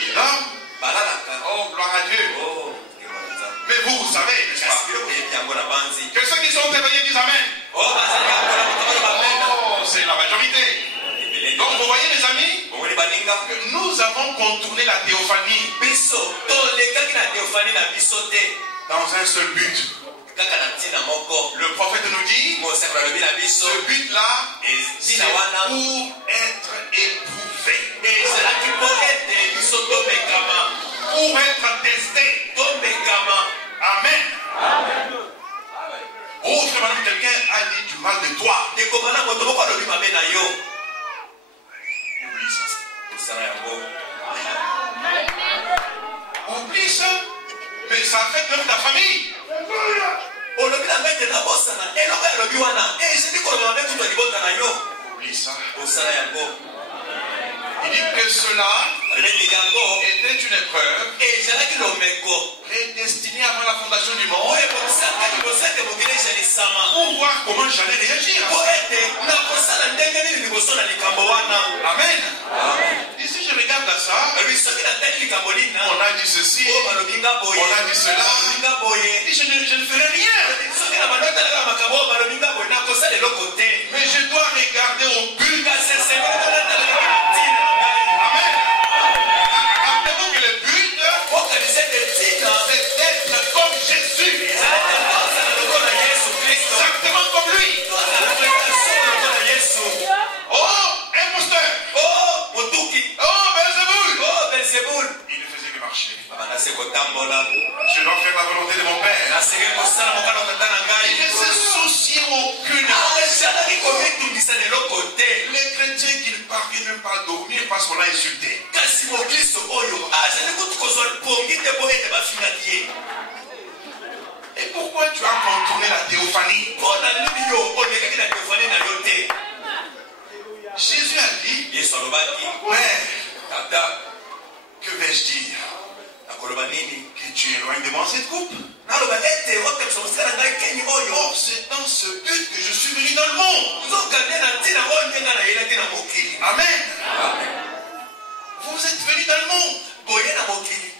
Il dort. Oh, gloire à Dieu. Mais vous savez, n'est-ce pas? Que ceux qui sont éveillés disent amen. Oh, c'est la majorité. Donc vous voyez les amis, que nous avons contourné la théophanie dans un seul but. Le prophète nous dit, ce but-là, c'est pour être éprouvé. pour être testé. Amen. Autrement, quelqu'un a dit du mal de toi. Oublie ça. Oublie ça. Mais ça affecte même ta famille. Oublie ça. Il dit que cela était une épreuve prédestinée avant la fondation du monde pour voir comment j'allais réagir. Amen. Ici je regarde à ça. On a dit ceci, on a dit cela. Et je ne ferai rien. Mais je dois regarder au but. Amen. Rappelez-vous que le but, c'est d'être comme Jésus. Exactement comme lui. Oh, imposteur. Oh, Belzéboul. Il ne faisait que marcher. Je dois faire la volonté de mon Père. Il ne se souciait aucunement. Les chrétiens qui ne parviennent même pas à dormir parce qu'on l'a insulté. Et pourquoi tu as contourné la théophanie? Jésus a dit, Père, que vais-je dire? Que tu éloignes de moi cette coupe. Or, c'est dans ce but que je suis venu dans le monde. Amen. Vous êtes venus dans le monde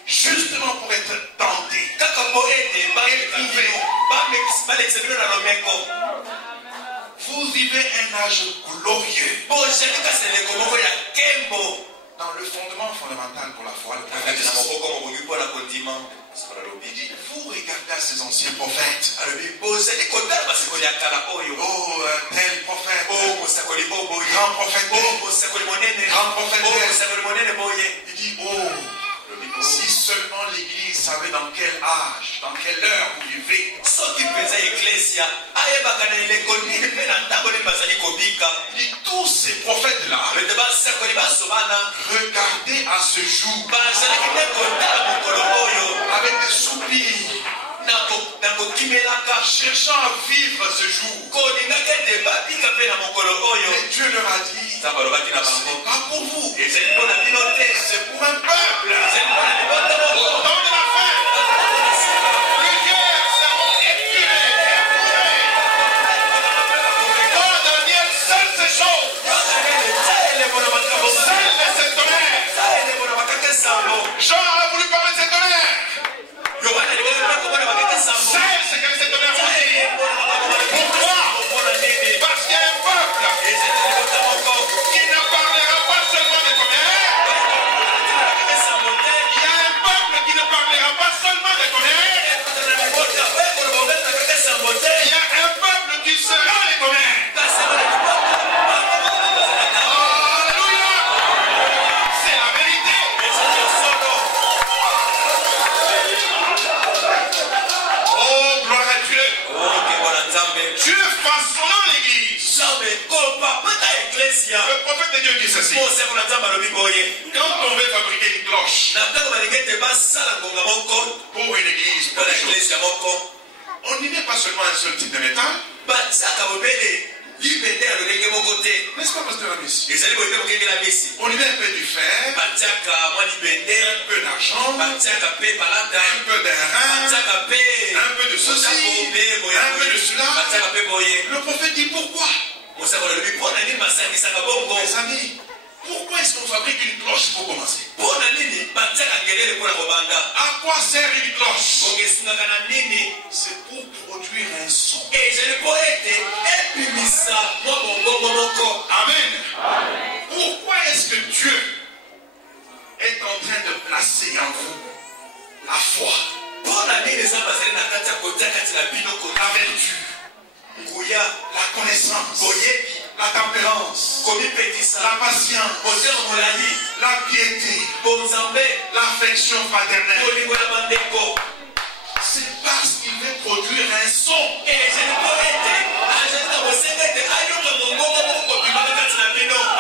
justement pour être tentés, éprouvés. Vous vivez un âge glorieux. Dans le fondement fondamental pour la foi, il dit, vous regardez à ces anciens prophètes. Oh, tel prophète, grand prophète, il dit, oh, si seulement l'Église savait dans quel âge, dans quelle heure vous vivez. Il dit, tous ces prophètes-là, regardez à ce jour avec des soupirs, cherchant à vivre ce jour. Et Dieu leur a dit, ce n'est pas pour vous, c'est pour un peuple. Au temps de la fin, plusieurs seront épurés. Oh, Daniel, seul ces choses, seul ces tonnerres. Jean a voulu parler de ces tonnerres. Seul ce que ces tonnerres vont dire. Pourquoi? Parce qu'il y a un peuple qui ne parlera pas seulement des tonnerres. Il y a un peuple qui ne parlera pas seulement des tonnerres. Il y a un peuple qui sera les tonnerres. Alléluia. C'est la vérité. Oh, gloire à Dieu. Dieu façonnant l'église. Le prophète de Dieu dit ceci. Quand on veut fabriquer une cloche pour une église, pour une église, on n'y met pas seulement un seul type de métal. N'est-ce pas, pasteur Amici? On y met un peu du fer, un peu d'argent, un peu d'airain, un peu de ceci, un peu de cela. Le prophète dit pourquoi? Mes amis, pourquoi est-ce qu'on fabrique une cloche pour commencer? À quoi sert une cloche? C'est pour produire un son. Amen. Pourquoi est-ce que Dieu est en train de placer en vous la foi, la vertu, la connaissance, la tempérance, la patience, la piété, l'affection fraternelle. C'est parce qu'il veut produire un son.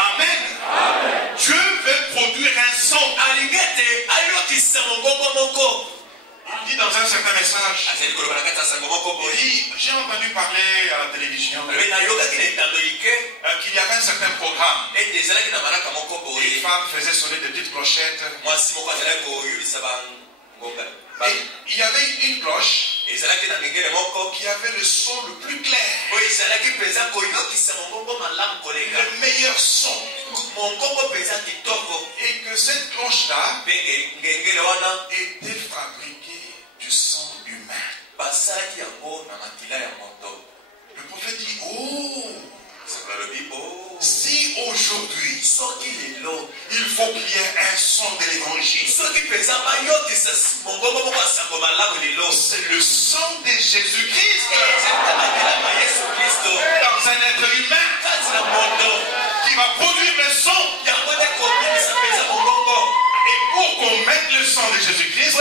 Amen. Dieu veut produire un son. Il dit dans un certain message, il dit, j'ai entendu parler à la télévision qu'il y avait un certain programme. Les femmes faisaient sonner des petites clochettes. Et il y avait une cloche qui avait le son le plus clair, le meilleur son. Et que cette cloche-là était fabriquée du sang humain. Le prophète dit, oh, si aujourd'hui il faut qu'il y ait un son de l'évangile, c'est le sang de Jésus-Christ dans un être humain qui va produire le son. Et pour qu'on mette le sang de Jésus-Christ,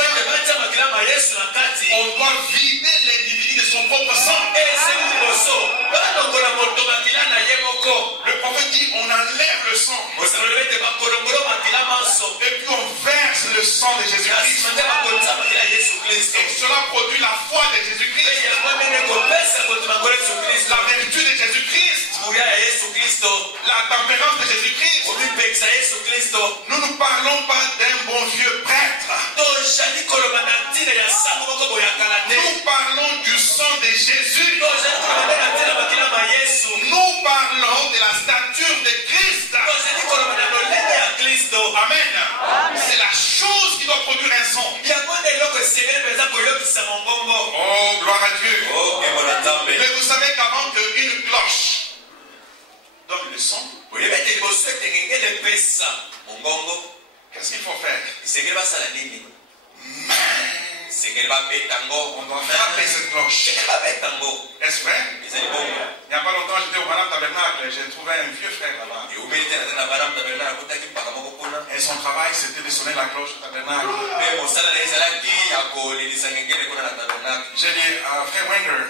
on doit vider l'individu de son propre sang. Le prophète dit, on enlève le sang et puis on verse le sang de Jésus-Christ. Et cela produit la foi de Jésus-Christ, la vertu de Jésus-Christ, la tempérance de Jésus-Christ. Nous ne parlons pas d'un bon vieux prêtre. Nous parlons du sang de Jésus. Nous parlons de la stature de Christ. Amen. C'est la chose qui doit produire un son. Oh, gloire à Dieu. Mais vous savez qu'avant qu'une cloche donne le son, qu'est-ce qu'il faut faire? On doit frapper cette cloche. Est-ce vrai? Il n'y a pas longtemps, j'étais au Madame Tabernacle. J'ai trouvé un vieux frère là-bas. Et son travail, c'était de sonner la cloche au Tabernacle. J'ai dit à frère Wenger,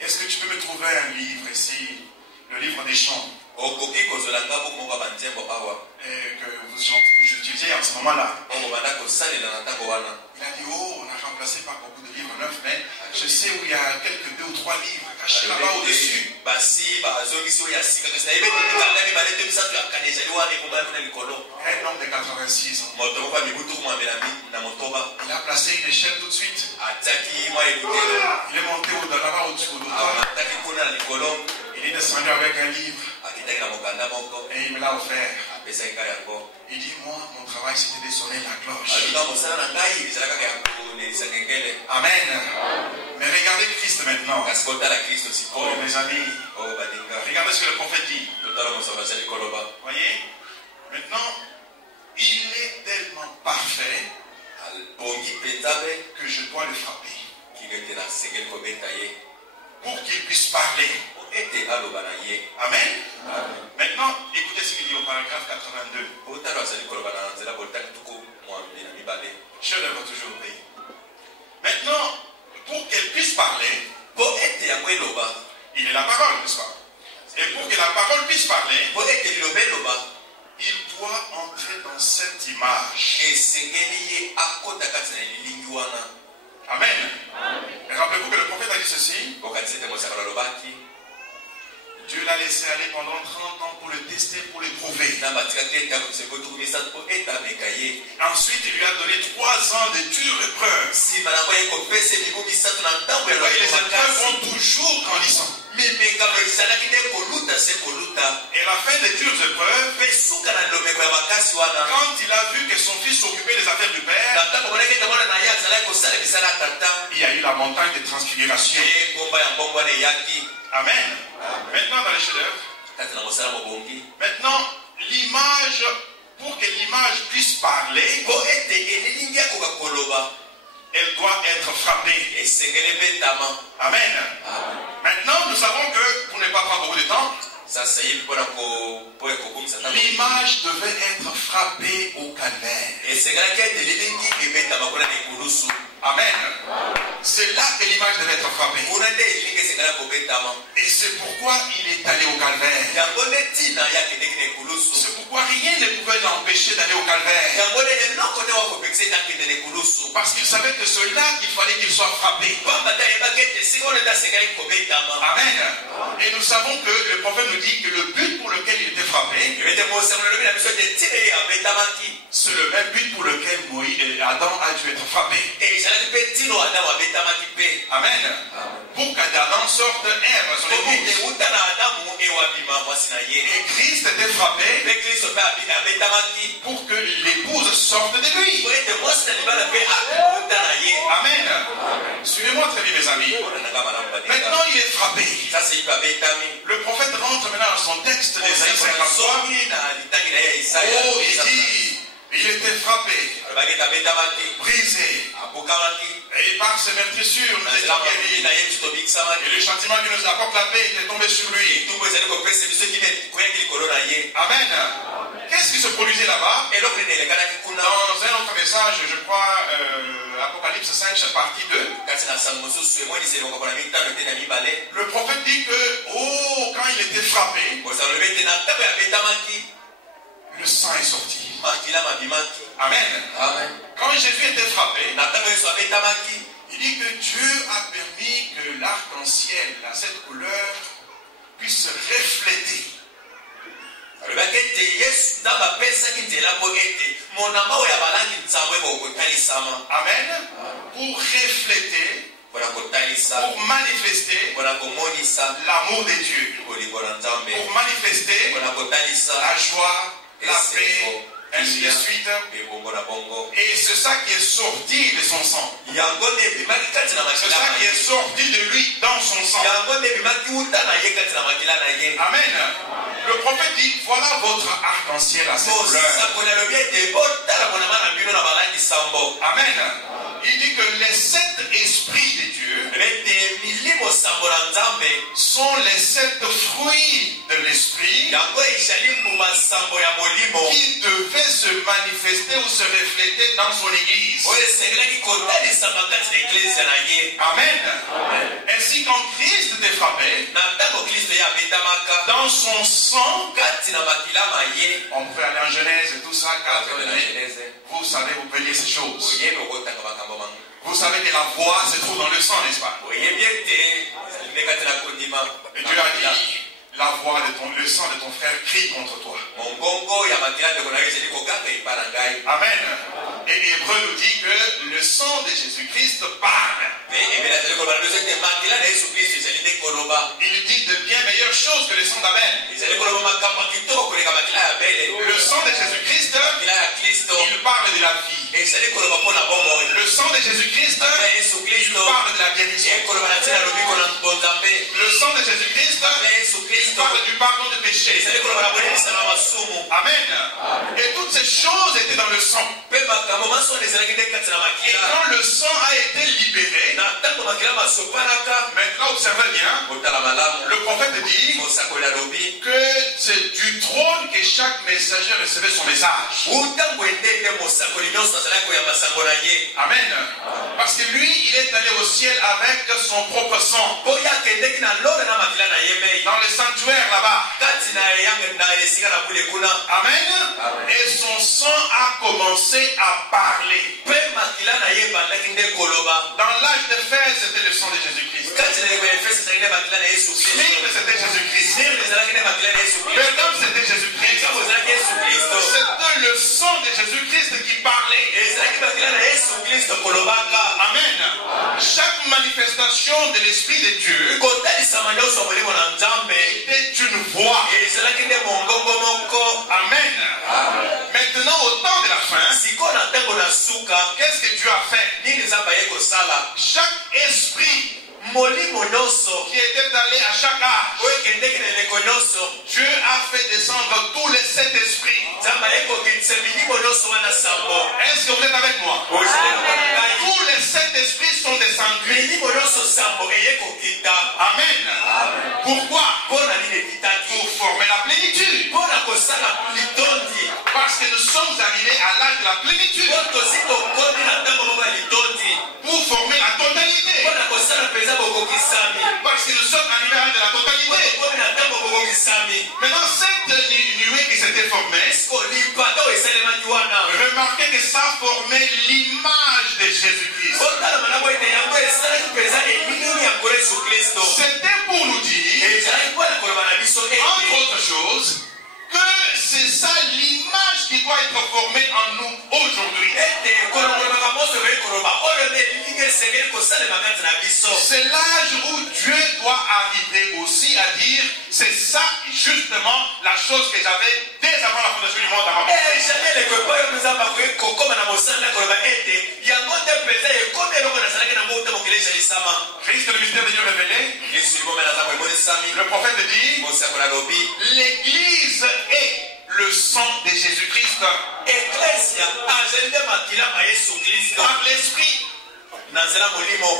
est-ce que tu peux me trouver un livre ici, le livre des chants, et que vous utilisez en ce moment-là? Il a dit, oh, on a remplacé par beaucoup de livres neufs, mais je sais où il y a quelques 2 ou 3 livres cachés là-bas au-dessus. Un homme de 86 ans. Il a placé une échelle tout de suite. Il est monté là-bas au-dessus de l'automne. Il est descendu avec un livre et il me l'a offert. Il dit, moi, mon travail c'était de sonner la cloche. Amen. Mais regardez Christ maintenant. Oh mes amis, regardez ce que le prophète dit. Voyez, maintenant, il est tellement parfait que je dois le frapper pour qu'il puisse parler. Amen. Maintenant, écoutez ce qu'il dit au paragraphe 82. Chef-d'œuvre toujours payé. Maintenant, pour qu'elle puisse parler, il est la parole, n'est-ce pas? Et pour que la parole puisse parler, il doit entrer dans cette image. Amen. Et rappelez-vous que le prophète a dit ceci. Dieu l'a laissé aller pendant 30 ans pour le tester, pour l'éprouver. Ensuite, il lui a donné 3 ans de dures épreuves. Les épreuves vont toujours grandissant. Et la fin des dures épreuves, quand il a vu que son fils s'occupait des affaires du père, il y a eu la montagne de transfiguration. Amen. Maintenant dans les chefs-d'œuvre, maintenant l'image, pour que l'image puisse parler, elle doit être frappée. Amen. Maintenant nous savons que, pour ne pas prendre beaucoup de temps, L'image devait être frappée au calvaire. Amen. C'est là que l'image devait être frappée. Et c'est pourquoi il est allé au calvaire. C'est pourquoi rien ne pouvait l'empêcher d'aller au calvaire. Parce qu'il savait que c'est là qu'il fallait qu'il soit frappé. Amen. Et nous savons que le prophète nous dit que le but pour lequel il était frappé, c'est le même but pour lequel Adam a dû être frappé. Amen. Pour qu'Adam sorte Ève, son épouse. Et Christ était frappé pour que l'épouse sorte de lui. Amen. Suivez-moi très bien, mes amis. Maintenant, il est frappé. Le prophète rentre maintenant dans son texte d'Ésaïe 53. Oh, il dit, il était frappé, brisé. Et par ses meurtrissures, nous étions guéris. Et le châtiment qui nous apporte la paix était tombé sur lui. Amen. Qu'est-ce qui se produisait là-bas? Dans un autre message, je crois, Apocalypse 5, partie 2. Le prophète dit que, oh, quand il était frappé, le sang est sorti. Amen. Quand Jésus était frappé, il dit que Dieu a permis que l'arc-en-ciel, cette couleur, puisse refléter. Amen. Pour refléter, pour manifester l'amour de Dieu, pour manifester la joie, la paix, ainsi de suite. Et c'est ça qui est sorti de son sang. C'est ça qui est sorti de lui dans son sang. Amen. Le prophète dit, voilà votre arc-en-ciel à cette couleur. Amen. Il dit que les 7 esprits de Dieu sont les 7 fruits de l'esprit qui devaient se manifester ou se refléter dans son église. Amen. Ainsi quand Christ était frappé, dans son sang, on peut aller en Genèse et tout ça, 4, vous savez, vous pouvez lire ces choses. Vous savez que la voix se trouve dans le sang, n'est-ce pas? Et Dieu a dit, la voix de le sang de ton frère crie contre toi. Amen. Et Hébreu nous dit que le sang de Jésus-Christ parle. Il dit de bien meilleures choses que le sang d'Abel. Le sang de Jésus-Christ, il parle de la vie. Le sang de Jésus-Christ, il parle de la guérison. Le sang de Jésus-Christ, il parle du pardon de péché. Amen. Et toutes ces choses étaient dans le sang. Et quand le sang a été libéré, maintenant observez bien, le prophète dit que c'est du trône que chaque messager recevait son message. Amen. Parce que lui, il est allé au ciel avec son propre sang. Dans le sanctuaire là-bas. Amen. Et son sang a commencé à parler. Dans l'âge de fer, c'était le sang de Jésus-Christ. Smyrne, c'était Jésus-Christ. Pergame, c'était Jésus-Christ. C'était le sang de Jésus-Christ qui parlait. Amen. Chaque manifestation de l'Esprit de Dieu était une voix. Amen. Maintenant, au temps de la fin, qu'est-ce que Dieu a fait? Chaque esprit qui était allé à chaque âge, Dieu a fait descendre tous les 7 esprits. Est-ce que vous êtes avec moi? Tous les 7 esprits sont descendus. Amen. Pourquoi? Pour Parce que nous sommes arrivés à de la totalité. Maintenant, cette nuée qui s'était formée, remarquez que ça formait l'image de Jésus-Christ. C'était pour nous dire, entre autres choses, que c'est ça l'image qui doit être formée en nous aujourd'hui. C'est l'âge où Dieu doit arriver aussi à dire, c'est ça justement la chose que j'avais dès avant la fondation du monde dans ma vie. Christ, le mystère de Dieu révélé. Le prophète dit, l'Église est le sang de Jésus-Christ. Par l'Esprit.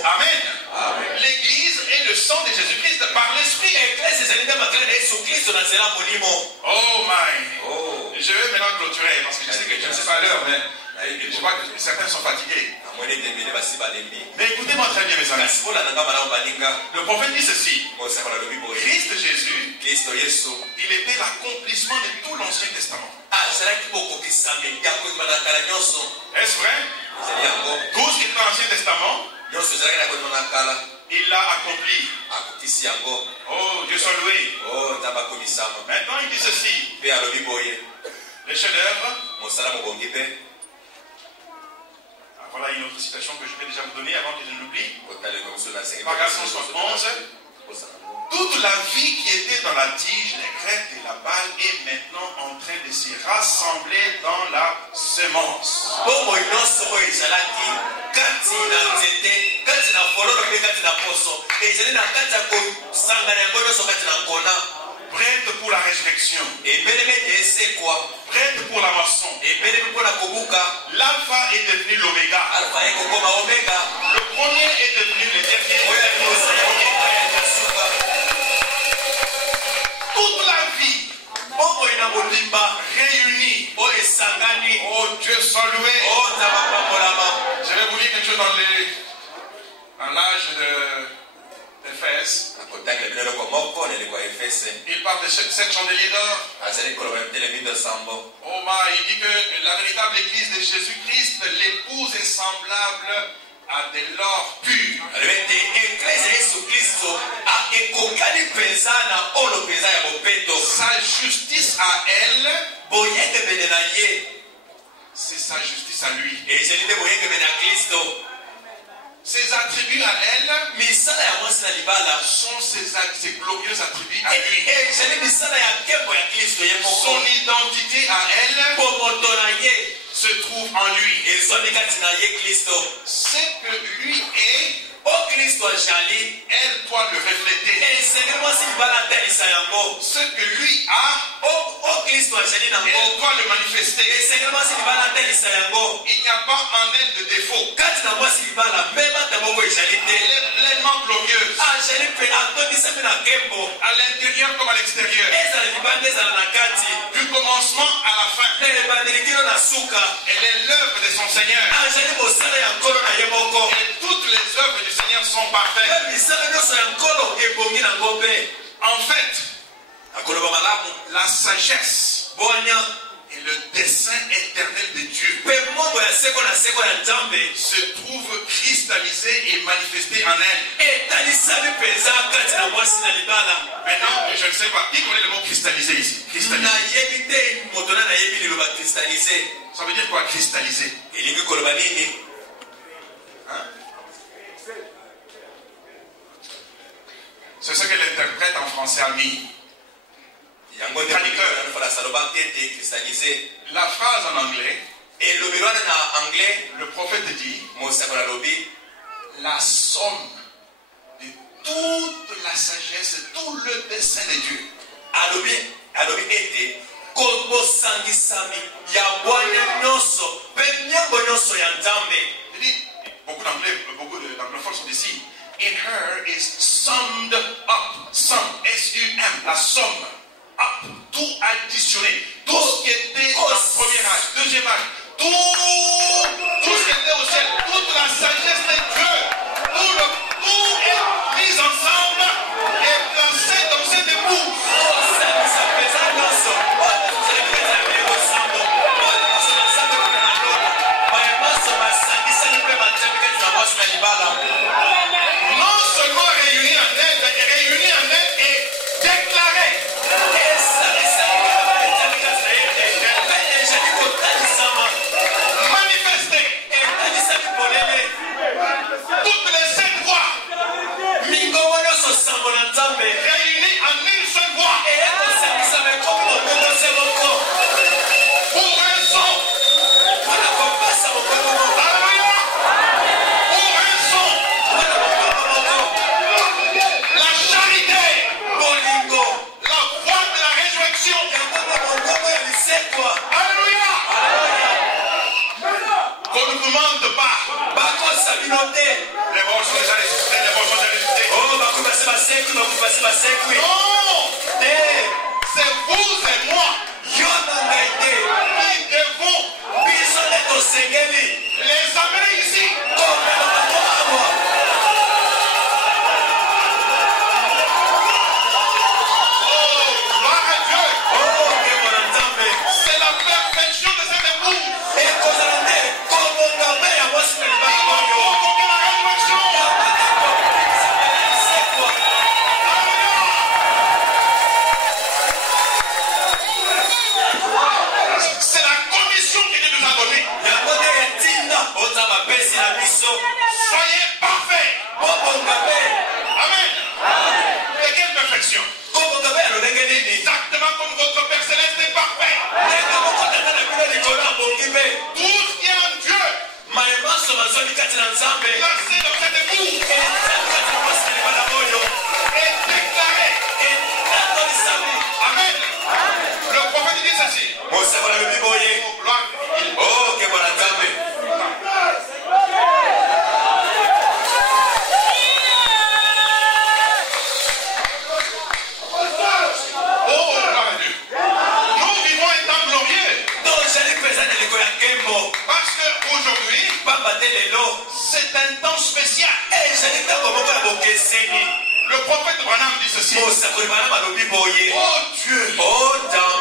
Amen. L'Église est le sang de Jésus-Christ par l'Esprit. Oh my. Je vais maintenant clôturer parce que je sais que je ne sais pas l'heure, mais je vois que certains sont fatigués. Mais écoutez-moi très bien, mes amis. Le prophète dit ceci. Christ Jésus, il était l'accomplissement de tout l'Ancien Testament. Est-ce vrai? Tout ce qui est dans l'Ancien Testament, il l'a accompli. Oh, Dieu soit loué. Maintenant, il dit ceci. Les chefs-d'œuvre. Voilà une autre citation que je vais déjà vous donner avant que je ne l'oublie. Paragraphe 171. Toute la vie qui était dans la tige, les graines et la balle est maintenant en train de se rassembler dans la semence. Prête pour la résurrection. Prête pour la moisson. L'alpha est devenu l'oméga. Le premier est devenu le dernier. Toute la vie réunie. Oh Dieu soit loué. Je vais vous lire quelque chose dans l'âge d'Éphèse. Il parle de 7 chandeliers d'or. Oh my, il dit que la véritable église de Jésus-Christ, l'épouse est semblable à de l'or pur. Sa justice à elle, c'est sa justice à lui. Ses attributs à elle sont ses glorieux attributs à lui. Son identité à elle se trouve en lui. Ce que lui est, elle doit le refléter. Ce que lui a, elle doit le manifester. Il n'y a pas en elle de défaut. Elle est pleinement glorieuse. À l'intérieur comme à l'extérieur. Du commencement à la fin. Elle est l'œuvre de son Seigneur. Et toutes les œuvres du Seigneur sont parfaites. En fait, la sagesse et le dessein éternel de Dieu se trouve cristallisé et manifesté en elle. Maintenant, je ne sais pas. Qui connaît le mot cristallisé ici? Cristallisé. Ça veut dire quoi, cristallisé? Hein? C'est ce que l'interprète en français a mis. La phrase en anglais, le prophète dit, la somme de toute la sagesse, tout le dessein de Dieu. Beaucoup d'anglophones sont ici. In her is summed up. Sum, S-U-M, la somme. Up, tout additionné. Tout ce qui était dans le premier âge, deuxième âge. Tout ce qui était au ciel. Toute la sagesse de Dieu. Tout est mis en vous mentent pas. Les morts sont déjà ressuscités, les morts sont déjà ressuscités. Non, c'est vous et moi qui devons les amener ici. C'est la perfection de cette épouse. C'est la commission que Dieu nous a donnée. Soyez parfaits. Amen. Et quelle perfection? Exactement comme votre Père Céleste est parfait. Tout ce qui est en Dieu, placé dans cette épouse, est déclaré. Amen. Le prophète dit ceci. Oh, gloire. Oh, gloire à Dieu. Nous vivons un temps glorieux. Parce qu'aujourd'hui, c'est un temps spécial. Le prophète Branham dit ceci. Oh Dieu,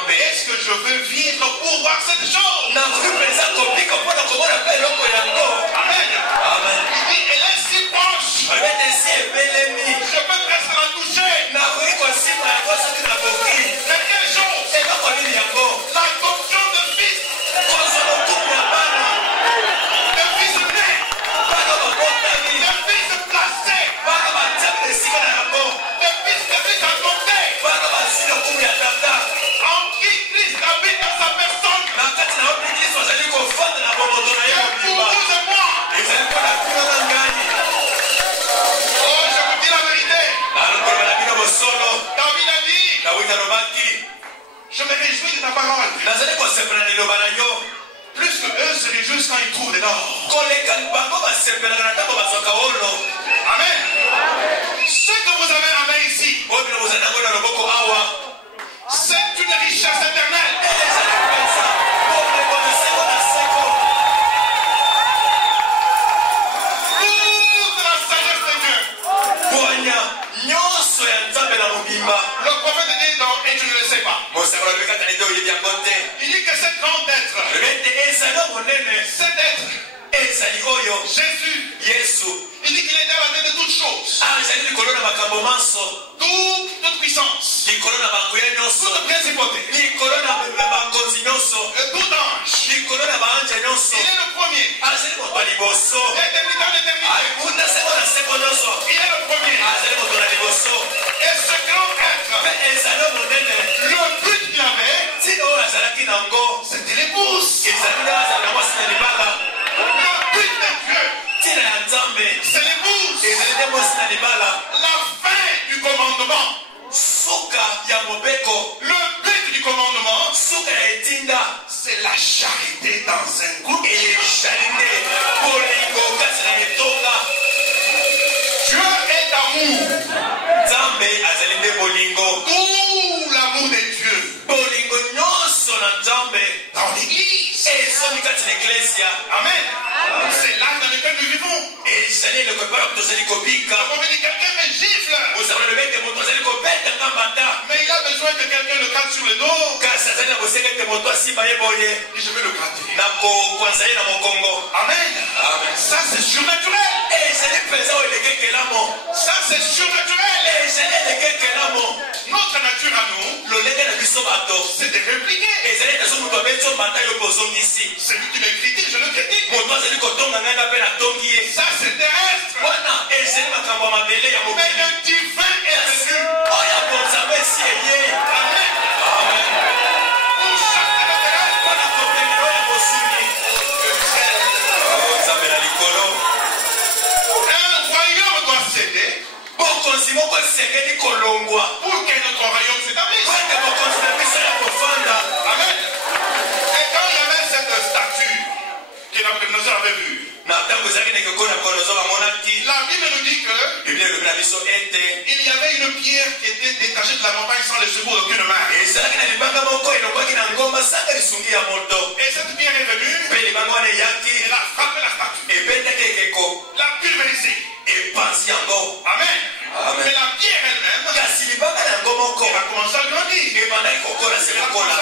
est-ce que je veux vivre pour voir cette chose? Amen. Il dit, elle est si proche. Je peux presque la toucher. C'est quelle chose? L'adoption de fils. De fils nés. De fils placés. De fils adoptés. En qui Christ habite dans sa personne. Pour vous et moi. Oh, je vous dis la vérité. David a dit, je me réjouis de ta parole. Plus que eux se réjouissent quand ils trouvent de l'or. Amen. Ce que vous avez en main ici, c'est une richesse éternelle. Toute la sagesse de Dieu. Le prophète dit donc, et tu ne le sais pas. Il dit que cet grand être, cet être, Jésus, il dit qu'il est à la tête de toutes choses. Toute puissance, toute principauté, et tout ange. Il est le premier. D'éternité en éternité. Il est le premier. Et ce grand être, le but qu'il avait, c'était l'épouse. Le but de Dieu, c'est l'épouse. La fin du commandement. Le but du commandement, c'est la charité dans un groupe. Dieu est amour. Tout l'amour de Dieu dans l'église. Amen. C'est là dans lequel nous vivons. On me dit quelqu'un me gifle. Mais il a besoin que quelqu'un le gratte sur le dos. Et je vais le gratter. Amen. Ça c'est surnaturel. Ça c'est surnaturel. Notre nature à nous, c'est de répliquer. Celui qui me critique, je le critique. Ça c'est terrestre. Mais le divin est venu. Amen. Pour chaque terrestre, un royaume doit céder pour que notre royaume s'établisse. Amen. Et quand il y avait cette statue qui est Nabucodonosor avait vu. Na tango ezalaki ndenge kona Nabucodonosor amonaki. La Bible nous dit que Biblia elobi na biso ete il y avait une pierre qui était détachée de la montagne sans le secours d'aucune main. ezalaki na libanga moko elongwaki na ngomba sanga lisungi ya moto. Et cette pierre est venue, Mpe libanga wana eyaki elle a frappé la statue, ebetaki ekeko l'a pulvérisée. epanzi yango. Amen. Amen. Mais la pierre elle-même, Kasi libanga na yango moko elle a commencé à grandir. ebandaki kokola se kokola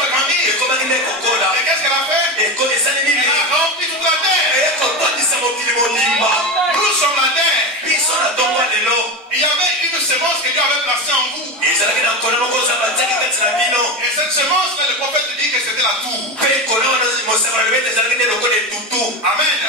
ekomaki nde kokola Et qu'est-ce qu'elle a fait? esali nini Elle a rempli toute la terre. ekotondisa mokili mobimba. Nous sommes la terre. biso na ntongo ya lelo Il y avait une semence que Dieu avait placée en vous. ezalaki na nkolo moko oza batiaki kati na bino. Et cette semence-là, le prophète dit que c'était la tour. mpe nkolo wana mosaka lobi ete ezalaki nde lokola etutu. Amen.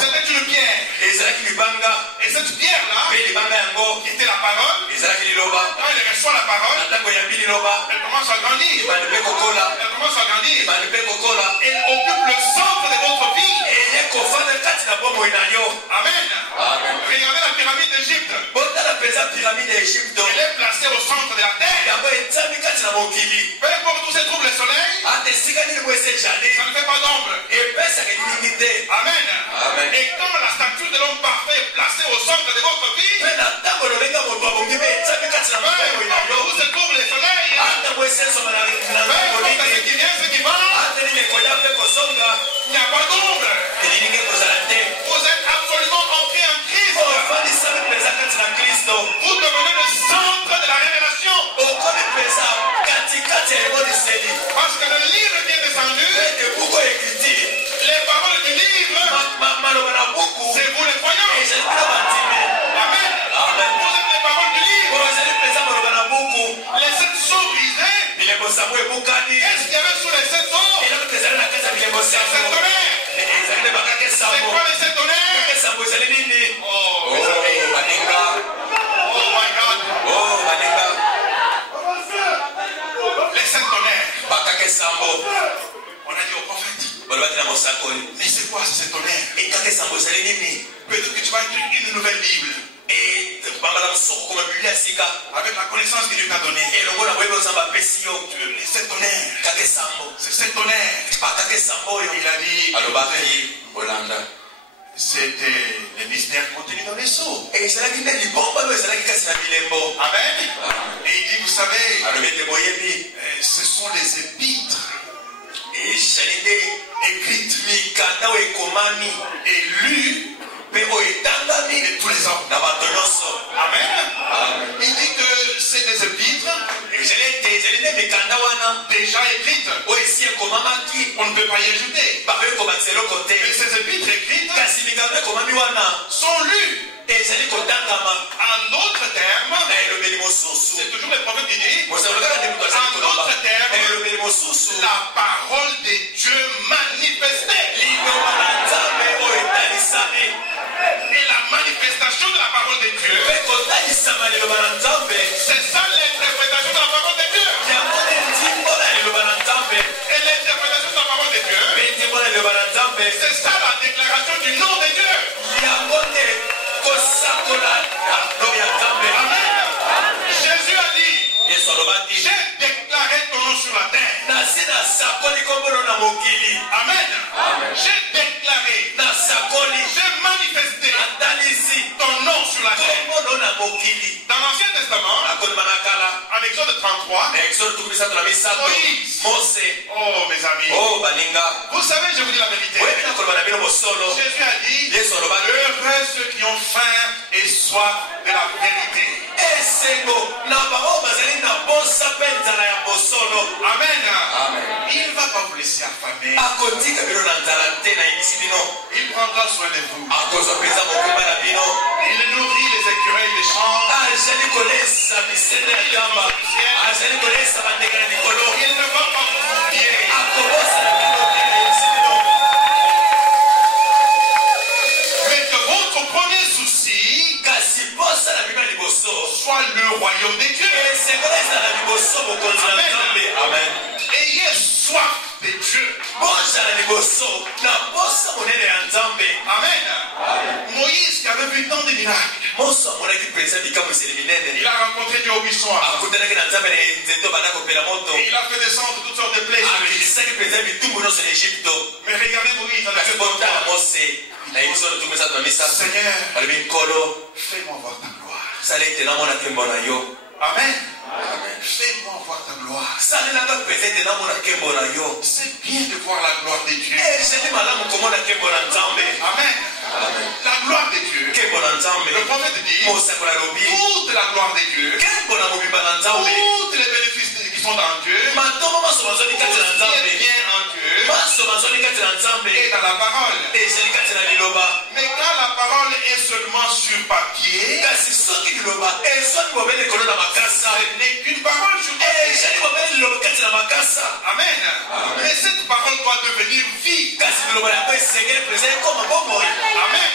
C'était une pierre. ezalaki libanga Et cette pierre-là, mpe libanga yango qui était la parole, ezalaki liloba. quand elle reçoit la na parole, ntango eyambi liloba elle commence à grandir. ebandi mpe kokola Elle commence à grandir. ebandi mpe kokola Elle occupe le centre de votre vie. eye kofanda kati na bomoi na yo. Amen. Regardez la pyramide d'Égypte. botala mpenza piramide ya egypto Elle est placée au centre de la terre. yango etiami kati na mokili. Peu importe où se trouve le soleil, ata esika nini bo esejali ça ne fait pas d'ombre. epesaka elingi te. Amen. Amen. Et quand la statue de l'homme parfait est placée au centre de votre vie, mpe na ntango lobenga moto abongi mpe etiami kati na peu bomoi na yo. importe où se trouve le soleil, ata bo esenzoma na peu ntango importe ce nini qui vient, ce qui va, ata nini ekoya mpe kozonga il n'y a pas d'ombre. elingi kozala te. Vous êtes absolument ancré en Christ. ofandisami mpenza kati na kristo. Vous devenez le centre de la révélation. okomi mpenza katikati ya emoniseli. Parce que le livre qui est descendu, ete buku ekriti les paroles du livre, maloba na buku c'est vous les croyants. ezali bino bandimi. Amen. Amen. Vous êtes les paroles du livre. oyo ezali mpenza maloba na buku. Les 7 sceaux brisés. bilembo sango ebukani. Qu'est-ce qu'il y avait sous les 7 sceaux? eloko te ezali na kati ya bilembo C'est sango. tonnerre. ezali nde bakake C'est sango. quoi les 7 tonnerres? bakake sango ezali nini? Oh, mes amis. baninga. Oh my God. baninga. Les 7 tonnerres. bakake sango. On a dit au prophète, balobaki na mosakoli. mais c'est quoi ces tonnerres? ekake sango ezali nini? Peut-être que tu vas écrire une nouvelle Bible bambala mosoko koma biblia sika. avec la connaissance que Dieu t'a donnée. elongo na boyebi ozamba apesi yo. Les 7 tonnerres. kake sango. C'est 7 tonnerres. bakake sango oyo. Il a dit, alobaki bolanda. c'était les mystères contenus dans les sceaux. ezalaki nde libomba oyo ezalaki kasi na bilembo. Amen. Et il dit, vous savez, alobi ete boyebi ce sont les épîtres ezali nde écrites mikanda oyo ekomami et lues mpe oyo etangami de tous les hommes. na bato nyonso. Amen. Il dit que c'est des épîtres ezali ete ezali nde mikanda wana déjà écrites. oyo esi ekomamaki On ne peut pas y ajouter. bakoki kobatisa eloko te. Mais ces épîtres écrites kasi mikanda ekomami wana sont lues. ezali kotangama. En d'autres termes, na elobeli mosusu c'est toujours le prophète qui dit, mosalo kaka nde moto azali en koloba. d'autres termes, na elobeli mosusu la parole de Dieu manifestée. liloba na nzambe oyo etalisami. Et la manifestation de la parole de Dieu, mpe kotalisama liloba na nzambe c'est ça l'interprétation de la parole de Dieu. yango nde ndimbo na liloba na nzambe. Et l'interprétation de la parole de Dieu, mpe ndimbo na liloba na nzambe c'est ça la déclaration du nom de Dieu. yango nde kosakola ya lobi ya nzambe. Amen. Jésus a dit, yesu alobaki j'ai déclaré ton nom sur la terre. nasi nasakoli kombolo na mokili. Amen. J'ai déclaré, nasakoli j'ai manifesté natalisi ton nom sur la terre. kombolo na mokili. Dans l'Ancien Testament, nakondima na kala en Exode 33, na exode tuku misato na misato Moïse. mose. oh mes amis, o baninga vous savez, je vous dis la vérité. oyebi nakoloba na bino bosolo. Jésus a dit, yesu alobaki heureux ceux qui ont faim et soif de la vérité. esengo na bango bazali na posa mpe nzala ya bosolo. Amen. Il ne va pas vous laisser affamer. akotika bino na nzala te na yebisi bino. Il prendra soin de vous. akozwa mpenza mokeba na bino. Il nourrit les écureuils des champs. azali kolesa bisende ya tamba. azali kolesa bandeke na likolo. Il ne va pas vous oublier. akobosana bino te na yebisi bino. Mais que votre premier souci kasi posa na bino ya liboso soit le royaume des dieux. esengola ezala liboso bokonzi na nzambe. amen. Ayez soif de Dieu. bozala liboso na posa monene ya nzambe. Amen. Moïse qui avait vu tant de miracles. Il a rencontré Dieu au buisson. Et il a fait descendre toutes sortes de plaies sur l'Égypte. Mais regardez Moïse dans le verset 33. Seigneur, fais-moi voir ta gloire. Amen. Fais-moi voir ta gloire. C'est bien de voir la gloire de Dieu. Amen. La gloire de Dieu. Le prophète dit toute la gloire de Dieu, tous les bénéfices qui sont dans Dieu, tout ce qui est bien en Dieu est dans la parole. Mais quand la parole est seulement sur papier, ce n'est qu'une parole sur papier. Amen. Mais cette parole doit devenir vie. Amen.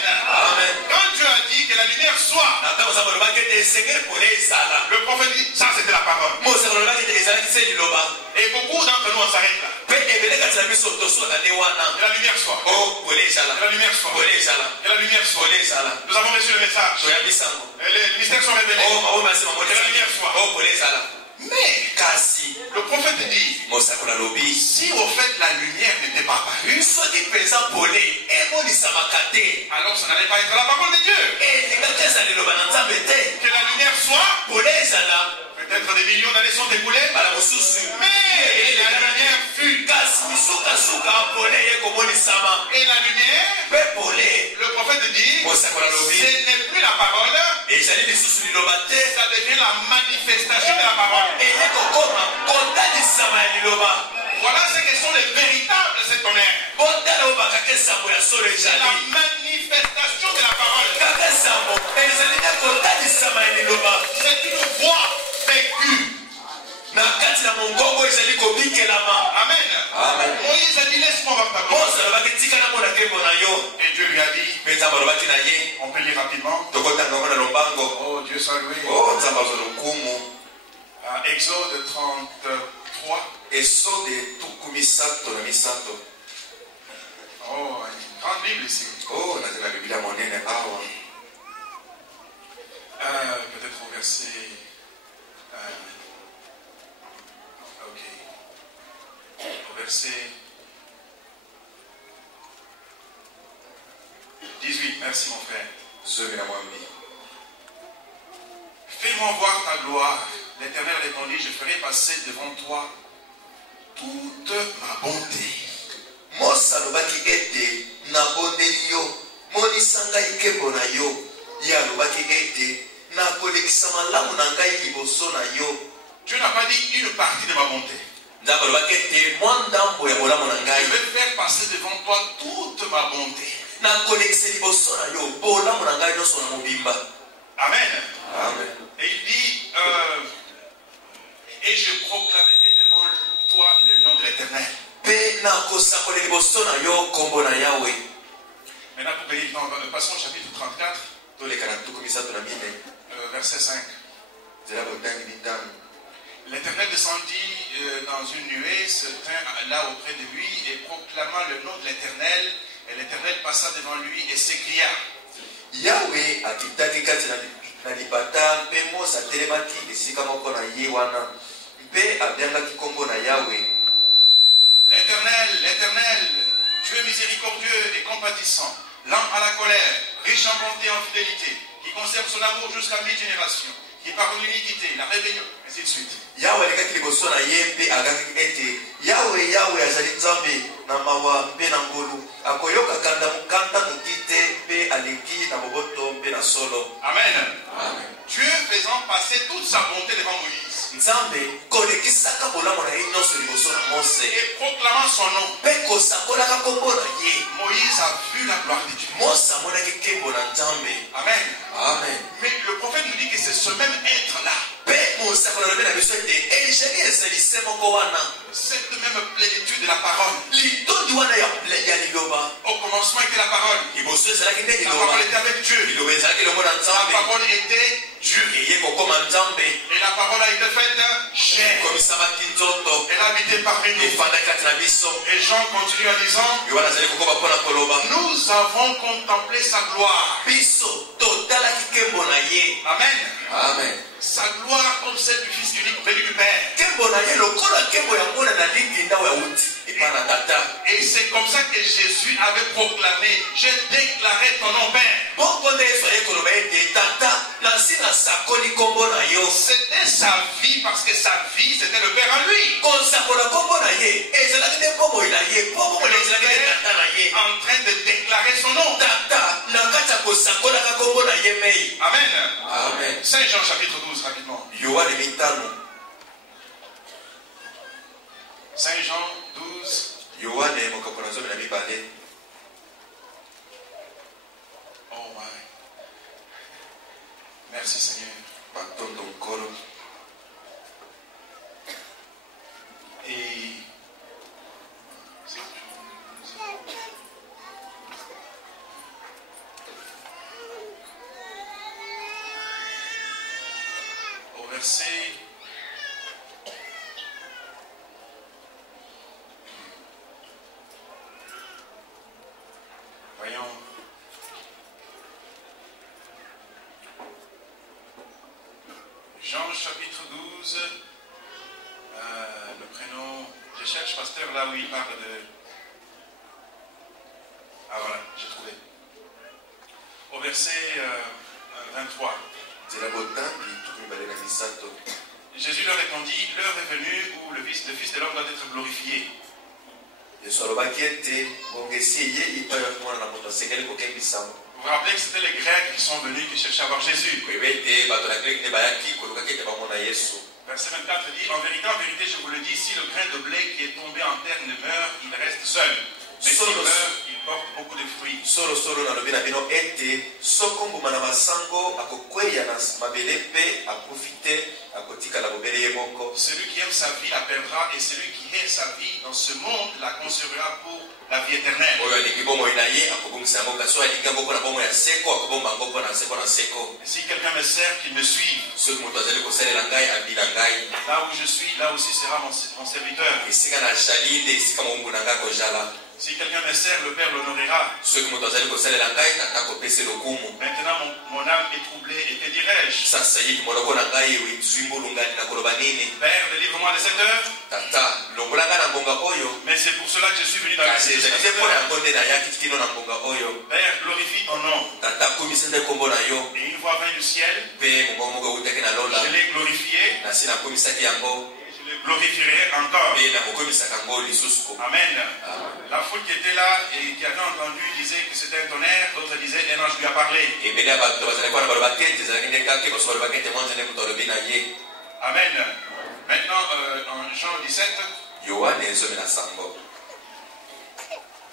Quand Dieu a dit que la lumière soit, le prophète dit, ça c'était la parole. Et beaucoup d'entre nous on s'arrête là. Que la lumière soit. Que la lumière soit. Que la lumière soit. Nous avons reçu le message. Les mystères sont révélés. Que la lumière soit. Mais le prophète dit, si au fait la lumière n'était pas apparue, alors ça n'allait pas être la parole de Dieu. Que la lumière soit, peut-être des millions d'années sont écoulées, mais la lumière fut. Et la lumière, le prophète dit, ce n'est plus la parole, ça devient la manifestation de la parole. Voilà ce que sont les véritables cet honneur. C'est la manifestation de la parole. C'est une voix vécue. Amen. Moïse a dit, laisse-moi voir ta gloire. Et Dieu lui a dit, on peut lire rapidement. Oh, Dieu soit loué. Exode 33. Oh, une grande Bible ici. Peut-être au verset. Ok. Au verset 18. Merci mon frère. Fais-moi voir ta gloire. L'Éternel répondit, je ferai passer devant toi toute ma bonté. Dieu n'a pas dit une partie de ma bonté. Je vais faire passer devant toi toute ma bonté. Amen. Et il dit, et je proclamerai devant toi le nom de l'Éternel. Maintenant, pour bénir, passons au chapitre 34, verset 5. L'Éternel descendit dans une nuée, se tint là auprès de lui et proclama le nom de l'Éternel. Et l'Éternel passa devant lui et s'écria. Yahweh akitaki kati na lipata mpe Mose atelemaki esika moko na ye wana mpe abiangaki kombo na Yahweh. L'Éternel, l'Éternel, Dieu miséricordieux et compatissant, lent à la colère, riche en bonté et en fidélité, qui conserve son amour jusqu'à 1000 générations, qui pardonne l'iniquité, la rébellion, ainsi de suite. Yahweh alekaki liboso na ye mpe agaki ete Yahweh Yahweh azali Nzambe na mawa mpe na ngolu akoyoka kanda noki te mpe aleki na boboto mpe na solo. Amen. Dieu faisant passer toute sa bonté devant Moïse. Nzambe kolekisaka bolamu na ye nyonso liboso na Mose. Et proclamant son nom. Mpe kosakolaka kombo na ye. Moïse a vu la gloire de Dieu. Mose amonaki nkembo na Nzambe. Amen. Amen. Mais le prophète nous dit que c'est ce même être-là. Cette même plénitude de la parole. Au commencement était la parole. La parole était avec Dieu. La parole était Dieu. Et la parole a été faite chair. Elle a habité parmi nous. Et Jean continue en disant, nous avons contemplé sa gloire. Amen. Amen. Sa gloire comme celle du Fils unique venu du Père. Et c'est comme ça que Jésus avait proclamé, j'ai déclaré ton nom Père. C'était sa vie parce que sa vie c'était le Père en lui. En train de déclarer son nom. Amen. Amen. Saint Jean chapitre 12 rapidement. Saint Jean 12. Oh my. Merci Seigneur. Et au verset voyons Jean chapitre 12 le prénom je cherche pasteur là où il parle de voilà j'ai trouvé au verset 23. Jésus leur répondit, l'heure est venue où le Fils de l'homme doit être glorifié. Vous vous rappelez que c'était les Grecs qui sont venus, qui cherchaient à voir Jésus. Verset 24 dit, en vérité, je vous le dis, si le grain de blé qui est tombé en terre ne meurt, il reste seul. Mais s'il meurt, il porte beaucoup de fruits. Celui qui aime sa vie la perdra, et celui qui hait sa vie dans ce monde la conservera pour la vie éternelle. Si quelqu'un me sert, qu'il me suive. Là où je suis, là aussi sera mon serviteur. Si quelqu'un me sert, le Père l'honorera. Maintenant, mon âme est troublée, et que dirais-je? Père, délivre-moi de cette heure. Mais c'est pour cela que je suis venu dans la cité. Père, glorifie ton nom. Et une voix vint du ciel. Je l'ai glorifié. Je le glorifierai encore. Amen. La foule qui était là et qui avait entendu disait que c'était un tonnerre, d'autres disaient un ange lui a parlé. Amen. Maintenant, en Jean 17,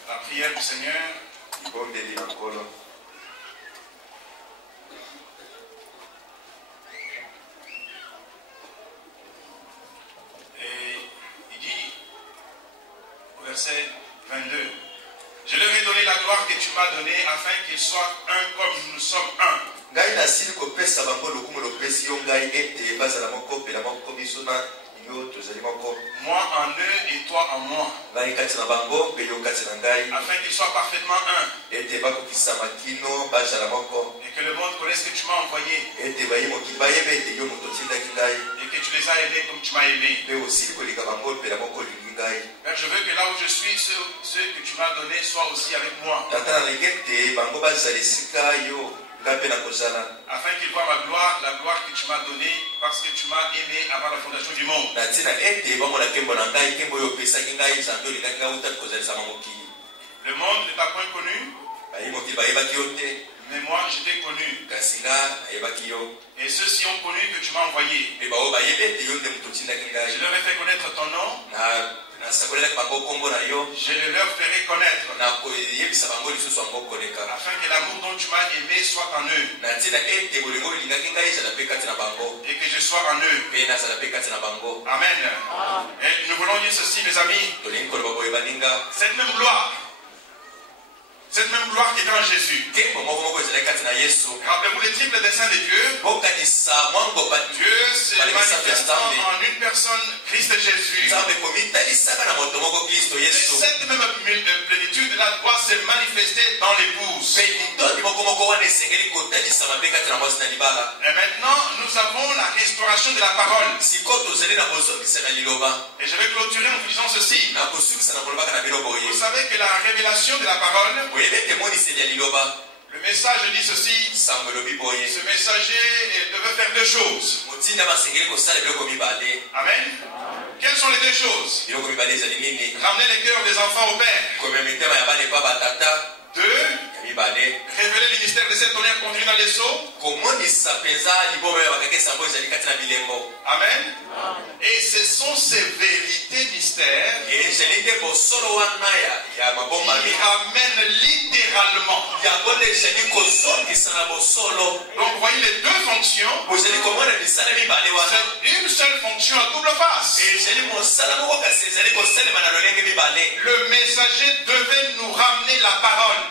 la prière du Seigneur. Et il dit, au verset 22, je leur ai donné la gloire que tu m'as donnée afin qu'ils soient un comme nous sommes un. Moi en eux et toi en moi. Afin qu'ils soient parfaitement un. Et que le monde connaisse que tu m'as envoyé. Et que tu les as aidés comme tu m'as aimé. Père, je veux que là où je suis, ceux que tu m'as donnés soient aussi avec moi. Afin qu'ils voient ma gloire, la gloire que tu m'as donnée, parce que tu m'as aimé avant la fondation du monde. Le monde ne t'a point connu, mais moi je t'ai connu. Et ceux-ci ont connu que tu m'as envoyé. Je leur ai fait connaître ton nom. je le leur ferai connaître, afin que l'amour dont tu m'as aimé soit en eux, et que je sois en eux. Amen. Et nous voulons dire ceci, mes amis, cette même gloire qui est en Jésus. Rappelez-vous les triples desseins de Dieu. Dieu se manifestant en une personne, Christ Jésus. Et cette même plénitude-là doit se manifester dans l'épouse. Et maintenant, nous avons la restauration de la parole. Et je vais clôturer en vous disant ceci. Vous savez que la révélation de la parole, le message dit ceci. Ce messager devait faire deux choses. Amen. Quelles sont les deux choses? Ramener les cœurs des enfants au Père. Deux, révéler le mystère de cette tonnerre contenu dans les seaux. Amen. Et ce sont ces vérités mystères qui amènent littéralement. Donc vous voyez les deux fonctions. C'est une seule fonction à double face. Le messager devait nous ramener la parole.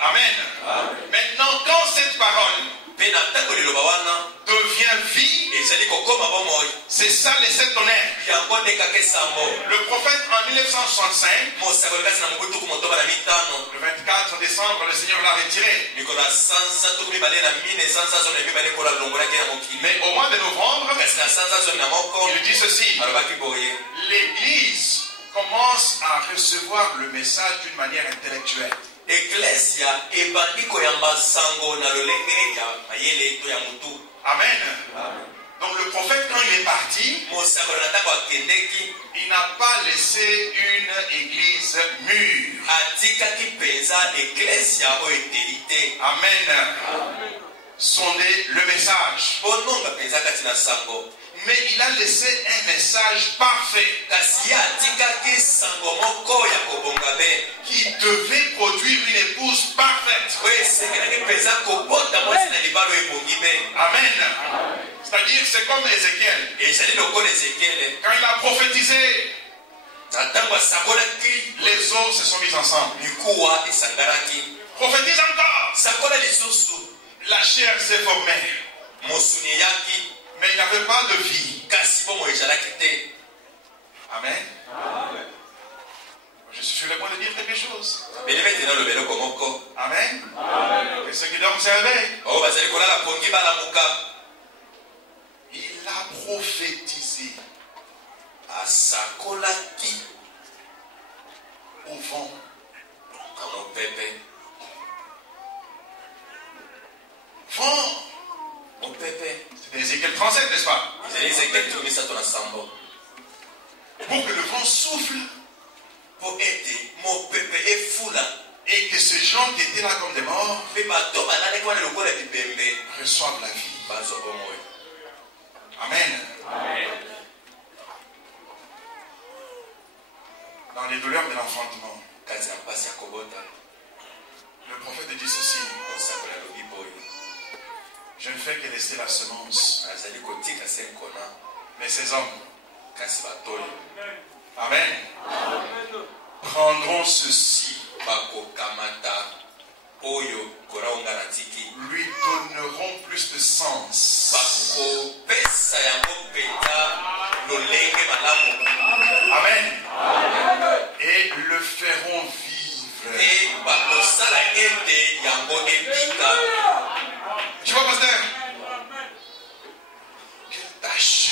Amen. Maintenant, quand cette parole devient vie, c'est ça les sept tonnerres. Le prophète en 1965, le 24 décembre, le Seigneur l'a retiré. Mais au mois de novembre, il dit ceci: l'Église commence à recevoir le message d'une manière intellectuelle. Amen. Donc le prophète, quand il est parti, il n'a pas laissé une église mûre. Amen. Sonder le message. Mais il a laissé un message parfait qui devait produire une épouse parfaite. Amen. C'est-à-dire, c'est comme Ézéchiel. Quand il a prophétisé, les eaux se sont mises ensemble. Prophétise encore. La chair s'est formée. Mais il n'avait pas de vie. Amen. Je suis sur le point de dire quelque chose. Amen. Et ceux qui dorment se réveillent. Il a prophétisé au vent. Vent. C'est Ézéchiel 37, n'est-ce pas? Pour que le vent souffle et que ces gens qui étaient là comme des morts reçoivent la vie. Amen. Dans les douleurs de l'enfantement, le prophète dit ceci: je ne fais que laisser la semence. Mais ces hommes, amen, prendront ceci, lui donneront plus de sens. Amen. Et le feront vivre. Tu vois, pasteur? Quelle tâche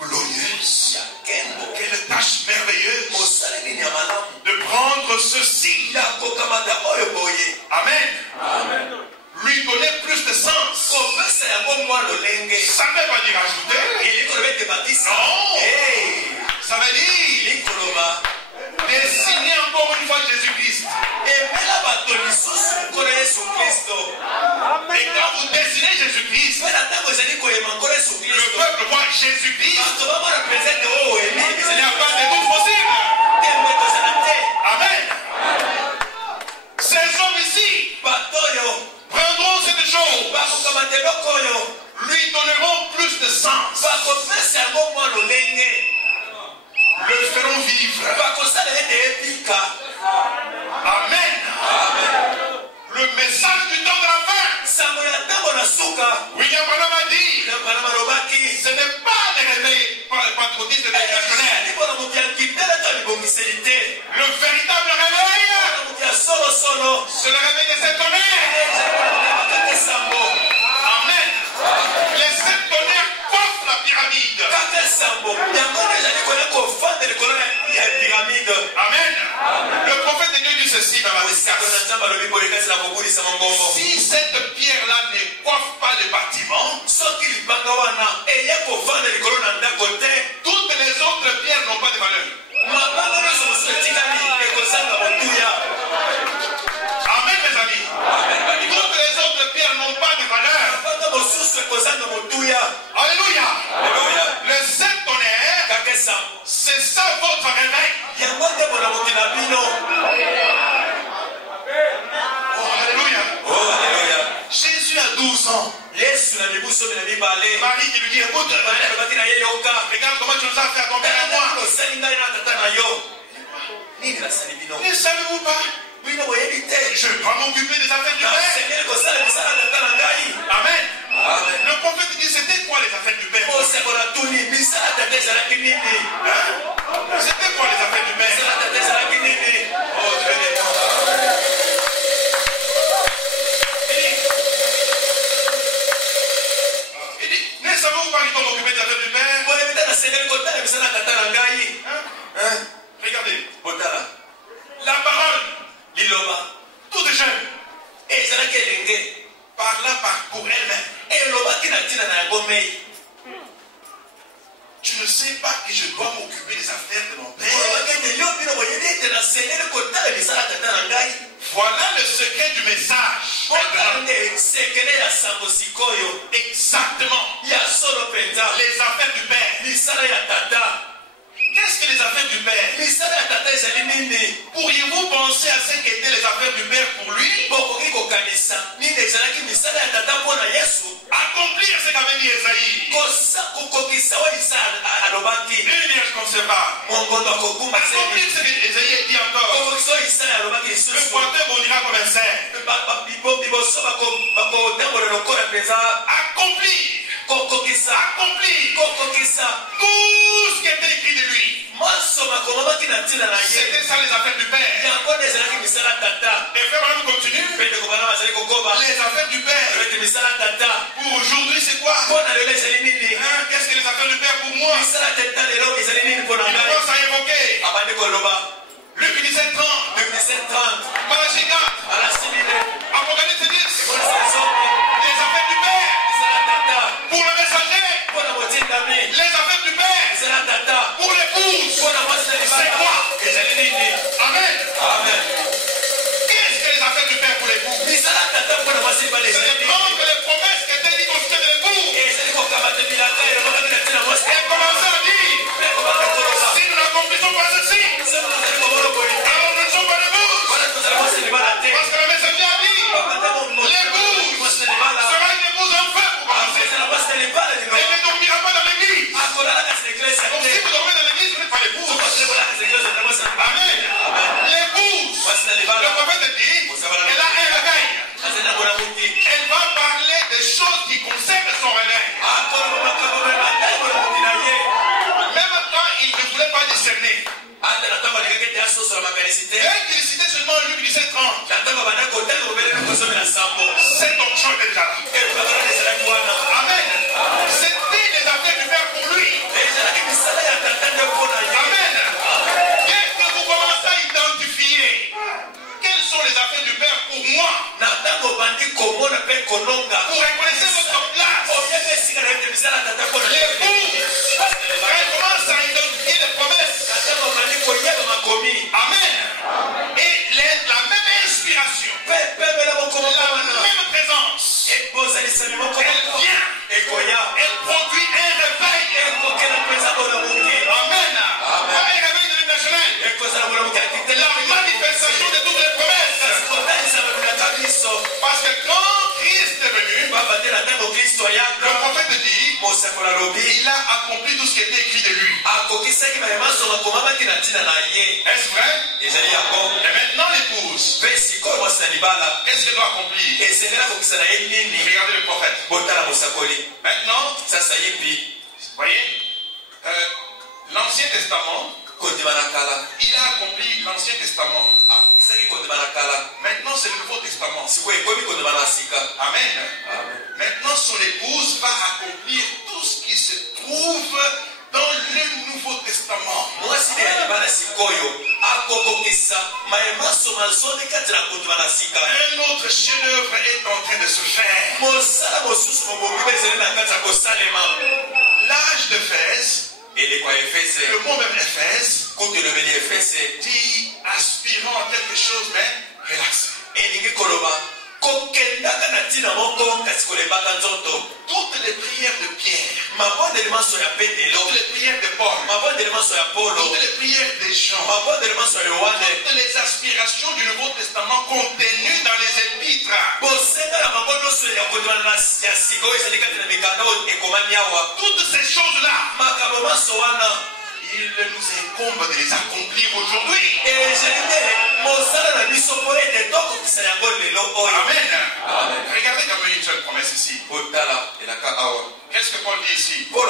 glorieuse. Quelle tâche merveilleuse de prendre ceci. Amen. Lui donner plus de sens. Ça ne veut pas dire ajouter. Non. Ça veut dire dessiner encore une fois Jésus-Christ. Et quand vous dessinez Jésus-Christ, le peuple voit Jésus-Christ, bato bamona présente oyo il n'y oyembi a pas de doute possible. tembe tozala te Amen. Ces hommes ici bato oyo prendront cette chose, bakokamata eloko oyo lui donneront plus de sens, bakopesa yango mwa lolenge le feront vivre. bakosala ete ebika. Amen. Le message du temps de la fin, sango ya ntango na suka William Branham a dit, bana balobaki ce n'est pas des réveils pentecôtistes et réactionnaires. mpona moto ya kitele to libongiseli te Le véritable réveil, mpona moto ya solosolo c'est le réveil des sept tonnerres. kaka esambo Amen. Les sept tonnerres coffrent la pyramide. kaka esambo yango nde ezali koya kofanda likolo ya piramide. Amen. Le prophète de Dieu dit ceci dans la osako na dédicace. nzambe alobi bolekasi na kobulisa mongongo Si cette pierre-là ne coiffe pas le bâtiment, soki libanga wana eya kofanda likolo na ndako te toutes les autres pierres n'ont pas de valeur. mabanga nyonso mosusu etikali ekozanga motuya. Amen, mes amis. Toutes les autres pierres n'ont pas de valeur. mabanga mosusu ekozanga motuya. Alléluia. Aleluya. Les sept tonnerres, kaka esambo c'est ça votre réveil. yango nde mpona moki na bino. Oh, alléluia. Oh, aleluya. Jésus a 12 ans. yesu na mibu somi na mibale Marie qui lui dit, écoute, bana alobaki na ye yoka regarde comment tu nous as fait accomplir à moi. osali ngai na tata na yo nini nasali bino Ne savez-vous pas? bino boyebi te Je dois m'occuper des affaires du Père. nasengeli kosala misala tata na ngai. Amen. Amen. Le prophète dit, c'était quoi les affaires du Père? osekola tuni misala tata ezalaki nini Hein? C'était quoi les affaires du Père? misala tata ezalaki nini. Oh, Dieu est bon. Il dit, ne savez-vous pas qu'il doit m'occuper des affaires du Père? boyebi te nasengeli kotala misala tata na ngai. Hein? Regardez, botala la parole, liloba tout est jeune, ezalaki elenge parla pour elle-même. elobaki na ntina na yango mei. Tu ne sais pas que je dois m'occuper des affaires de mon Père. olobaki ete yo bino boyebi ete nasengeli kotala misala tata na ngai. Voilà le secret du message. botala nde sekele ya sango sikoyo Exactement. ya solo mpenza Les affaires du Père. misala ya tata. Qu'est-ce que les affaires du Père? misala ya tata ezali nini. Pourriez-vous penser à ce qu'étaient les affaires du Père pour lui? bokoki kokanisa nini ezalaki misala ya tata mpona yesu. Accomplir ce qu'avait dit Esaïe. kokokisa oyo isa alobaki Une vierge concevable. mongondo akokuma Accomplir ce que Esaïe dit encore. kokokisa oyo isa alobaki Le lisusu. pointeur bondira comme un cerf. liboso bakotambola lokola mpenza. Accomplir. kokokisa Accomplir. kokokisa Tout ce qui était écrit de lui. maso makomamaki na ntina na ye. C'était ça les affaires du Père. yango nde ezalaki misala tata. Et frère, maintenant continue. pendeko bana bazali kokoba Les affaires du Père. ete misala tata Pour aujourd'hui, c'est quoi? mpona lelo ezali nini. Hein? Qu'est-ce que les affaires du Père pour moi? misala tata lelo ezali nini mpona Il ngai. commence à évoquer. abandi koloba Luc 17:30. depuis 7:30 Malachie 4. alasimile Apocalypse 10. ekolisa ezomi Les affaires du Père. misala tata Pour le messager. mpona motindami. Les affaires du Père. misala tata Pour l'épouse. mpona mwasi na C'est libala quoi? ezali nini. Amen. amen. Qu'est-ce que les affaires du Père pour l'épouse? misala tata mpona mwasi libala C'est ezali de nini. prendre les promesses qui étaient dites au sujet de l'épouse. ezali kokamata bilaka elobakaki na ntina mwasi. Et commencer à dire, mpe kobanda koloba si nous n'accomplissons pas ceci, soki tozali komona boye te alors nous ne sommes pas l'épouse. wana tozala mwasi libala te. Parce que le messager a dit, l'épouse mwasi na libala sera une épouse en feu pour commencer. akozala mwasi na libala Elle lino ne dormira pas dans l'église. akolala kasi na eglise Donc si te. vous dormez dans l'église, vous n'êtes pas l'épouse. sokosekola kasi na eglise na mwasi na libala. Amen. L'épouse, mwasi na le libala prophète dit, elle a un réveil. azali na bona muti Elle va parler des choses qui concernent son réveil. akoloba makambo mematali bona muti na ye. Même quand il ne voulait pas discerner. ata na ntango alingaki ete asosola makanisi te. Dès qu'il citait seulement Luc 17:30, na ntango banda kotanga kobele bikosomi na sambo cet onction était déjà là. ekokakana ezalaki wana. Amen. C'était les affaires du Père pour lui. ezalaki misala ya tata nde mpona ye. Amen. Dès que vous commencez à identifier quelles sont les affaires du Père pour moi, na ntango obandi komona mpe kononga vous reconnaissez votre place. oyeba esika na yo te misala ya tata mpona ye. L'épouse, quand elle commence à identifier les promesses. na ntango obandi koyeba makomi Amen. Et la même inspiration, mpe pemela mokomo la wana même présence, ebozalisami moko elle vient, ekoya elle produit un réveil. Il a accompli tout ce qui était écrit de lui. Est-ce vrai? Et maintenant l'épouse, qu'est-ce qu'elle doit accomplir? Regardez le prophète. Maintenant, voyez, l'Ancien Testament, il a accompli l'Ancien Testament. Maintenant, c'est le Nouveau Testament. Amen. Maintenant, son épouse va accomplir tout ce qui se trouve dans le Nouveau Testament. Un autre chef-d'œuvre est en train de se faire. L'âge d'Éphèse, le mot même Éphèse, dit aspirant à quelque chose, mais relaxé. Toutes les prières de Pierre, toutes les prières de Paul, toutes les prières des gens, toutes les aspirations du Nouveau Testament contenues dans les épîtres, toutes ces choses-là, il nous incombe de les accomplir aujourd'hui. Amen. Regardez comme une seule promesse ici. Qu'est-ce que Paul dit ici? En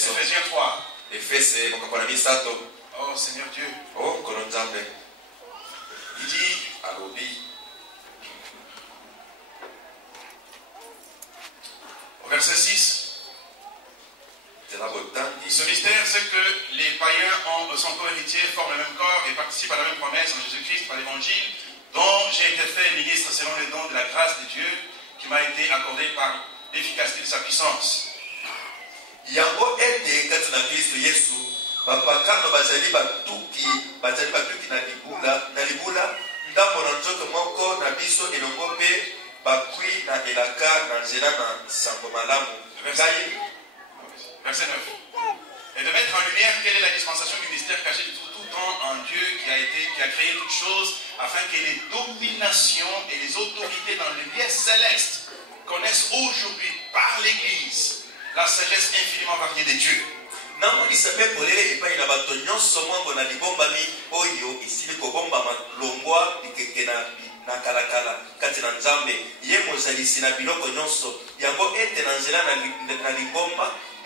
Éphésiens 3. Oh Seigneur Dieu. Il dit, au verset 6, ce mystère, c'est que les païens sont co-héritiers, forment le même corps et participent à la même promesse en Jésus-Christ par l'évangile, dont j'ai été fait ministre selon les dons de la grâce de Dieu qui m'a été accordée par l'efficacité de sa puissance. Verset 9. Et de mettre en lumière quelle est la dispensation du mystère caché de tout temps en Dieu qui a créé toutes choses, afin que les dominations et les autorités dans les lieux célestes connaissent aujourd'hui par l'Église la sagesse infiniment variée de Dieu.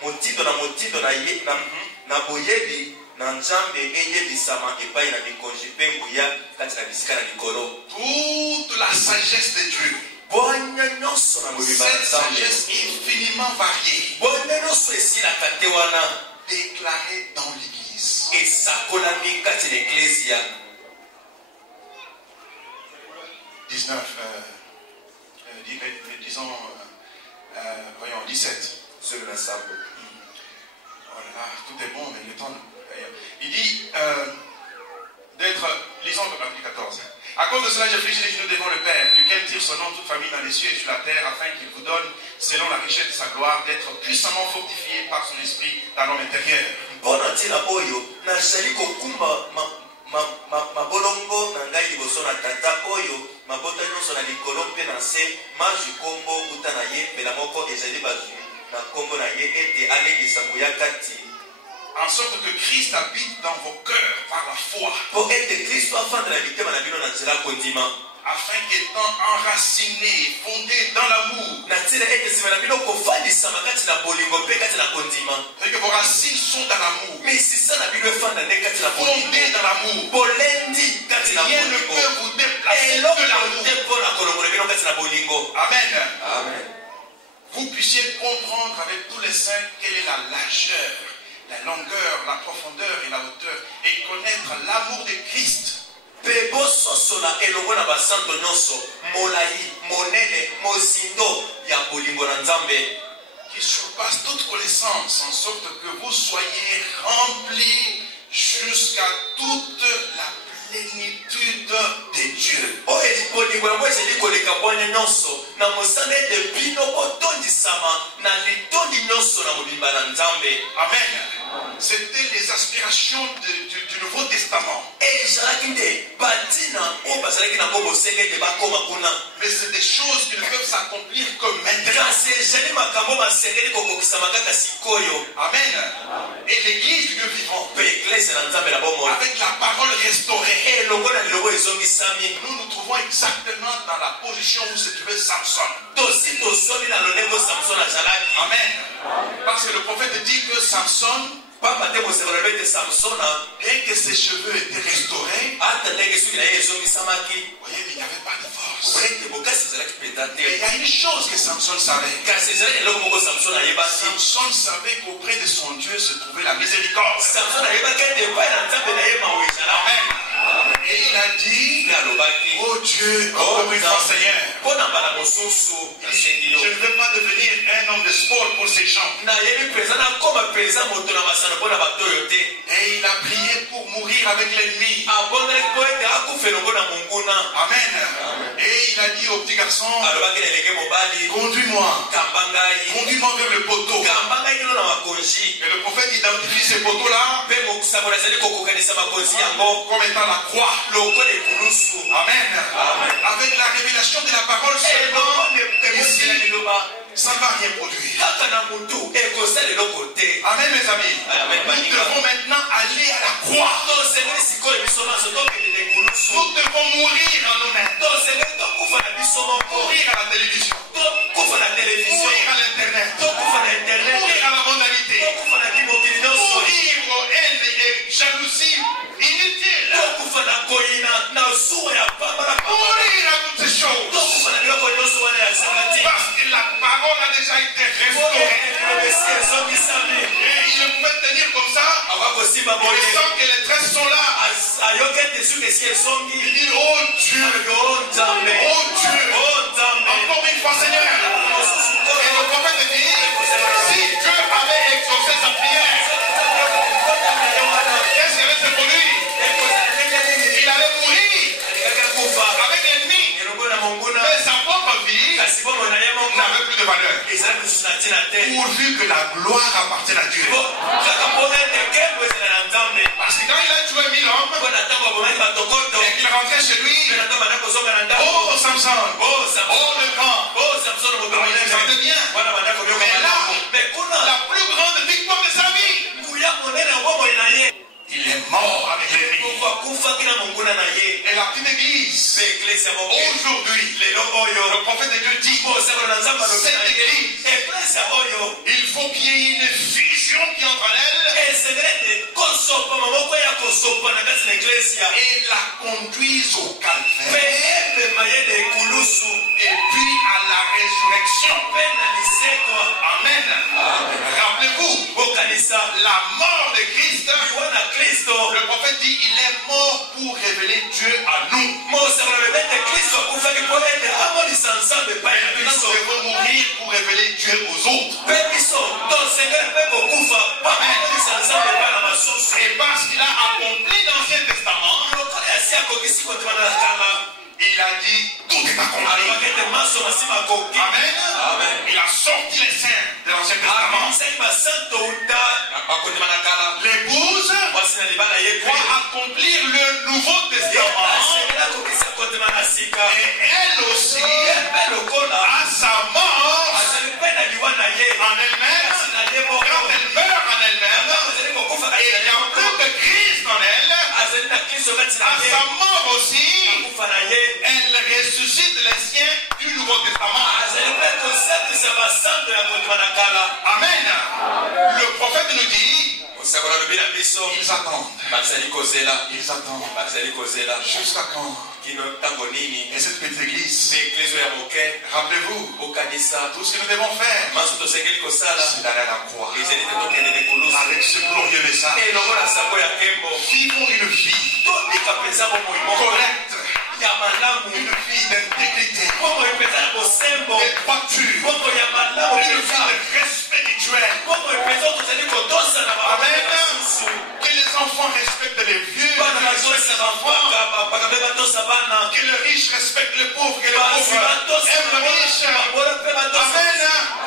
Motindo na ye na boyebi na nzambe eyebisama epai na mikonzi mpe nguya kati na bisika na likolo. Toute la sagesse de Dieu, cette sagesse infiniment variée, déclarée dans l'Église. 19, voyons, 17. Sur l'ensemble. Oh là là, tout est bon, mais le temps. Il dit lisons le verset 14. À cause de cela, je fléchis les genoux devant le Père, duquel tire son nom toute famille dans les cieux et sur la terre, afin qu'il vous donne, selon la richesse de sa gloire, d'être puissamment fortifié par son esprit dans l'homme intérieur. Mabolongo na ngai liboso na tata oyo mabota nyonso na likolo mpe na se mazwi kombo uta na ye mpela moko ezali bazwi na kombo na ye ete alekisa nguya kati, en sorte que Christ habite dans vos cœurs par la foi, po ete Kristo afandela mitema na bino na nzela kondima, afin qu'étant enraciné et fondé dans l'amour, que vos racines sont dans l'amour, fondées dans l'amour, rien ne peut vous déplacer de l'amour. Amen. Amen. Vous puissiez comprendre avec tous les saints quelle est la largeur, la longueur, la profondeur et la hauteur, et connaître l'amour de Christ, qui surpasse toute connaissance, en sorte que vous soyez remplis jusqu'à toute la plénitude de Dieu. Amen. C'était les aspirations du Nouveau Testament. Mais c'est des choses qui ne peuvent s'accomplir que maintenant. Amen. Et l'église du Dieu vivant, avec la parole restaurée, nous nous trouvons exactement dans la position où se trouvait Samson. Amen. Parce que le prophète dit que Samson, bien que ses cheveux étaient restaurés, voyez, mais il n'y avait pas de force. Et il y a une chose que Samson savait. Samson savait qu'auprès de son Dieu se trouvait la miséricorde. Amen. Et il a dit, oh Dieu, encore une fois Seigneur, je ne veux pas devenir un homme de sport pour ces gens. Et il a prié pour mourir avec l'ennemi. Amen. Et il a dit au petit garçon, conduis-moi vers le poteau. Et le prophète identifie ce poteau-là comme étant la croix. Amen. Avec la révélation de la parole seulement, ça ne va rien produire. Amen, mes amis. Nous devons maintenant aller à la croix. Nous devons mourir en nous-mêmes. Mourir à la télévision. Mourir à l'internet. Mourir à la mondialité. Mourir aux haines et jalousies inutiles. Mourir à toutes ces choses. Parce que la parole a déjà été restaurée. Et il pouvait tenir comme ça. Il sent que les tresses sont là. Il dit, oh Dieu, encore une fois Seigneur. Et le prophète dit, si Dieu avait exaucé sa prière, qu'est-ce qui allait se produire? Il allait mourir avec l'ennemi. Mais sa propre vie n'avait plus de valeur. Pourvu que la gloire appartienne à Dieu. Parce que quand il a tué 1000 hommes, et qu'il rentrait chez lui, oh Samson, oh le grand, alors il se sentait bien. Mais là, la plus grande victoire de sa vie, il est mort avec l'ennemi. Et la petite église, aujourd'hui, le prophète de Dieu dit, cette église, il faut qu'il y ait une fusion qui entre en elle et la conduise au calvaire et puis à la résurrection. Amen. Rappelez-vous, la mort de Christ, le prophète dit, il est mort pour révéler Dieu à nous. Nous devons mourir pour révéler Dieu aux autres. Amen. Et parce qu'il a accompli l'Ancien Testament, il a dit, tout est accompli. Amen. Il a sorti les saints de l'Ancien Testament. L'épouse doit accomplir le Nouveau Testament. Et elle aussi, à sa mort en elle-même, quand elle meurt en elle-même, et il n'y a plus de Christ en elle, à sa mort aussi, elle ressuscite les siens du Nouveau Testament. Amen. Le prophète nous dit, ils attendent. Ils attendent. Jusqu'à quand? Et cette petite église, rappelez-vous, tout ce que nous devons faire, c'est d'aller à la croix avec ce glorieux message. Vivons une vie correcte, une vie d'intégrité, de droiture, une vie de respect mutuel. Amen. Que les enfants respectent les vieux, que les enfants, que le riche respecte le pauvre, que le pauvre aime le riche.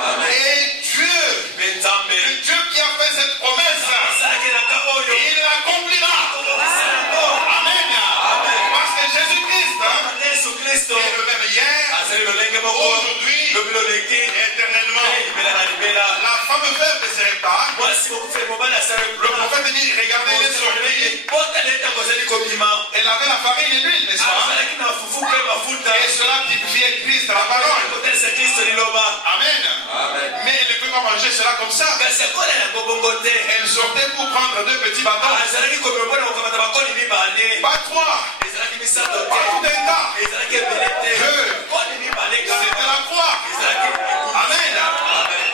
Amen. Et Dieu, le Dieu qui a fait cette promesse, il l'accomplira. Amen. Parce que Jésus-Christ, aujourd'hui, éternellement. La femme veuve de Sarepta, le prophète dit, regardez, elle est sortie. Elle avait la farine et l'huile, n'est-ce pas? Et cela typifiait Christ, la parole. Amen. Mais elle ne peut pas manger cela comme ça. Elle sortait pour prendre 2 petits bâtons. Pas 3. Pas tout un tas. C'était la croix. Amen.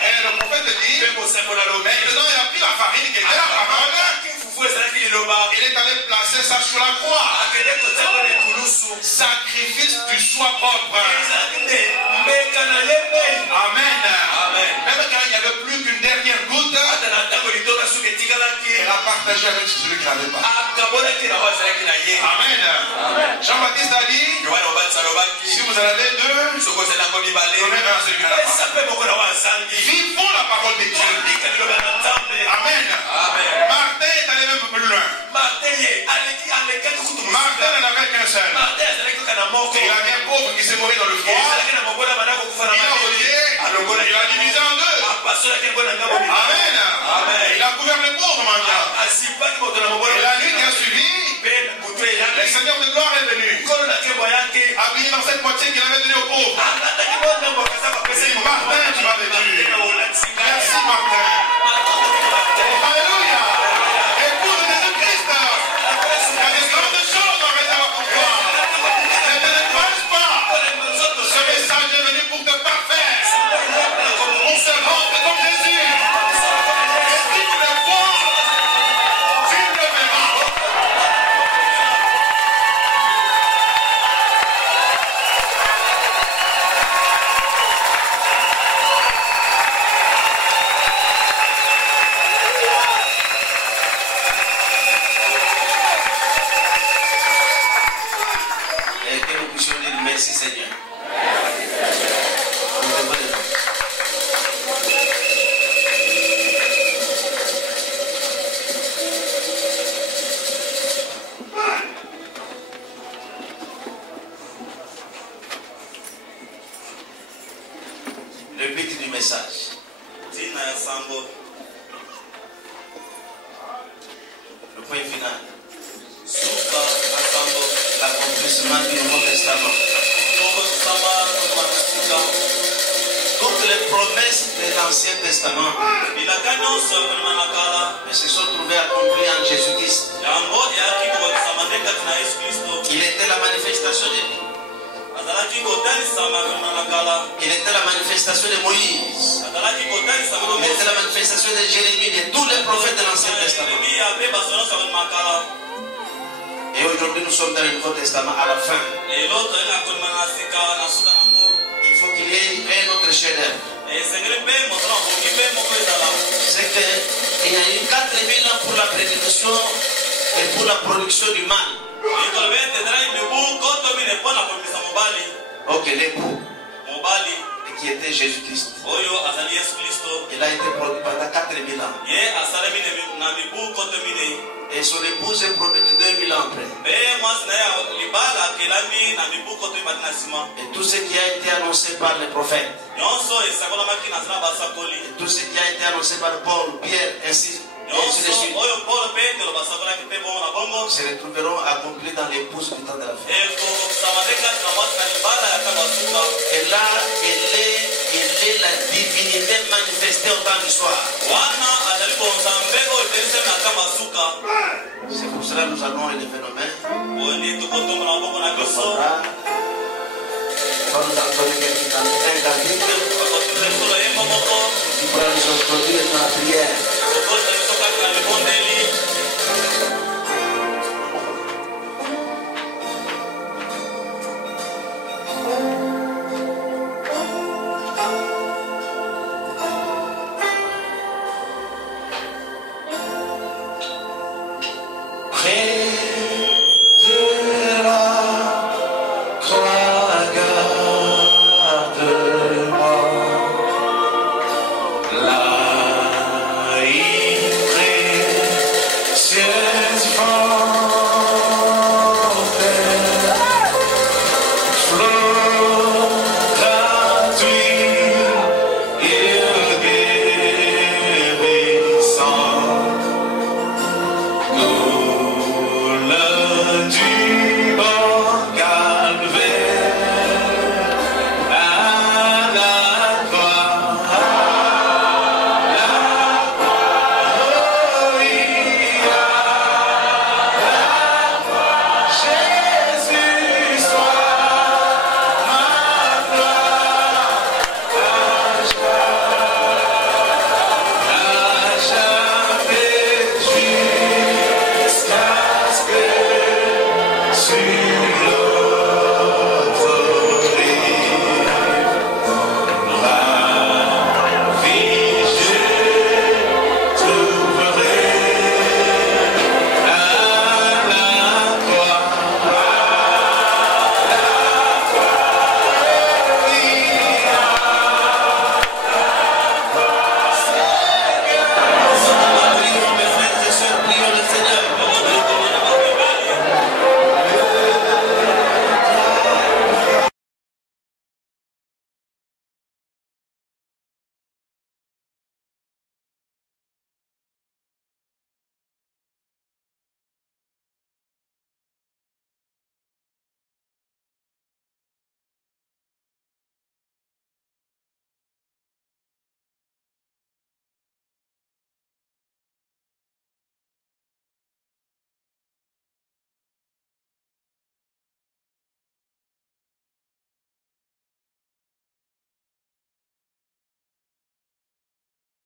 Et le prophète dit, maintenant il a pris la farine qui était la parole. Il est allé placer ça sur la croix. Sacrifice du soi propre. Amen. Même quand il n'y avait plus qu'une dernière goutte, elle a partagé avec celui qui n'avait pas. Amen. Jean-Baptiste a dit, si vous en avez 2, donnez un à celui qui n'en a pas. Vivons la parole de Dieu. Amen. Martin est allé même plus loin. Martin n'en avait qu'un seul. Il avait un pauvre qui s'est mort dans le froid. Il a relié, il a divisé en 2. Amen. Il a couvert les pauvres mendiants. Et la nuit qui a suivi, le Seigneur de gloire est venu, habillé dans cette moitié qu'il avait donnée aux pauvres. C'est Martin, tu vas le dire. Merci Martin. Alléluia. Épouse de Jésus-Christ. Il y a des grandes choses en réserve pour toi. Ne te décourage pas. Ce message est venu pour te parfaire. On se rendre comme Jésus. Et si tu le vois, tu le verras. Et que nous puissions dire merci Seigneur. Nous demandons. Le but du message. Le point final. L'accomplissement du Nouveau Testament. Toutes les promesses de l'Ancien Testament se sont trouvées accomplies en Jésus-Christ. Il était la manifestation de Dieu. Il était la manifestation de Moïse. Il était la manifestation de Jérémie, de tous les prophètes de l'Ancien Testament. Et aujourd'hui nous sommes dans le Nouveau Testament à la fin. Il faut qu'il y ait un autre chef-d'œuvre. C'est qu'il y a eu 4000 ans pour la prédication et pour la production du mal. Ok, l'époux qui était Jésus-Christ. Il a été produit pendant 4000 ans. Et son épouse est produite 2000 ans après. Et tout ce qui a été annoncé par les prophètes, et tout ce qui a été annoncé par Paul, Pierre, ainsi de suite, se retrouveront accomplis dans l'épouse du temps de la fin. Et là, elle est la divinité manifestée au temps du soir. C'est pour cela que nous allons élever nos mains. Quand nous entendons quelqu'un un cantique, tu pourras nous introduire dans la prière.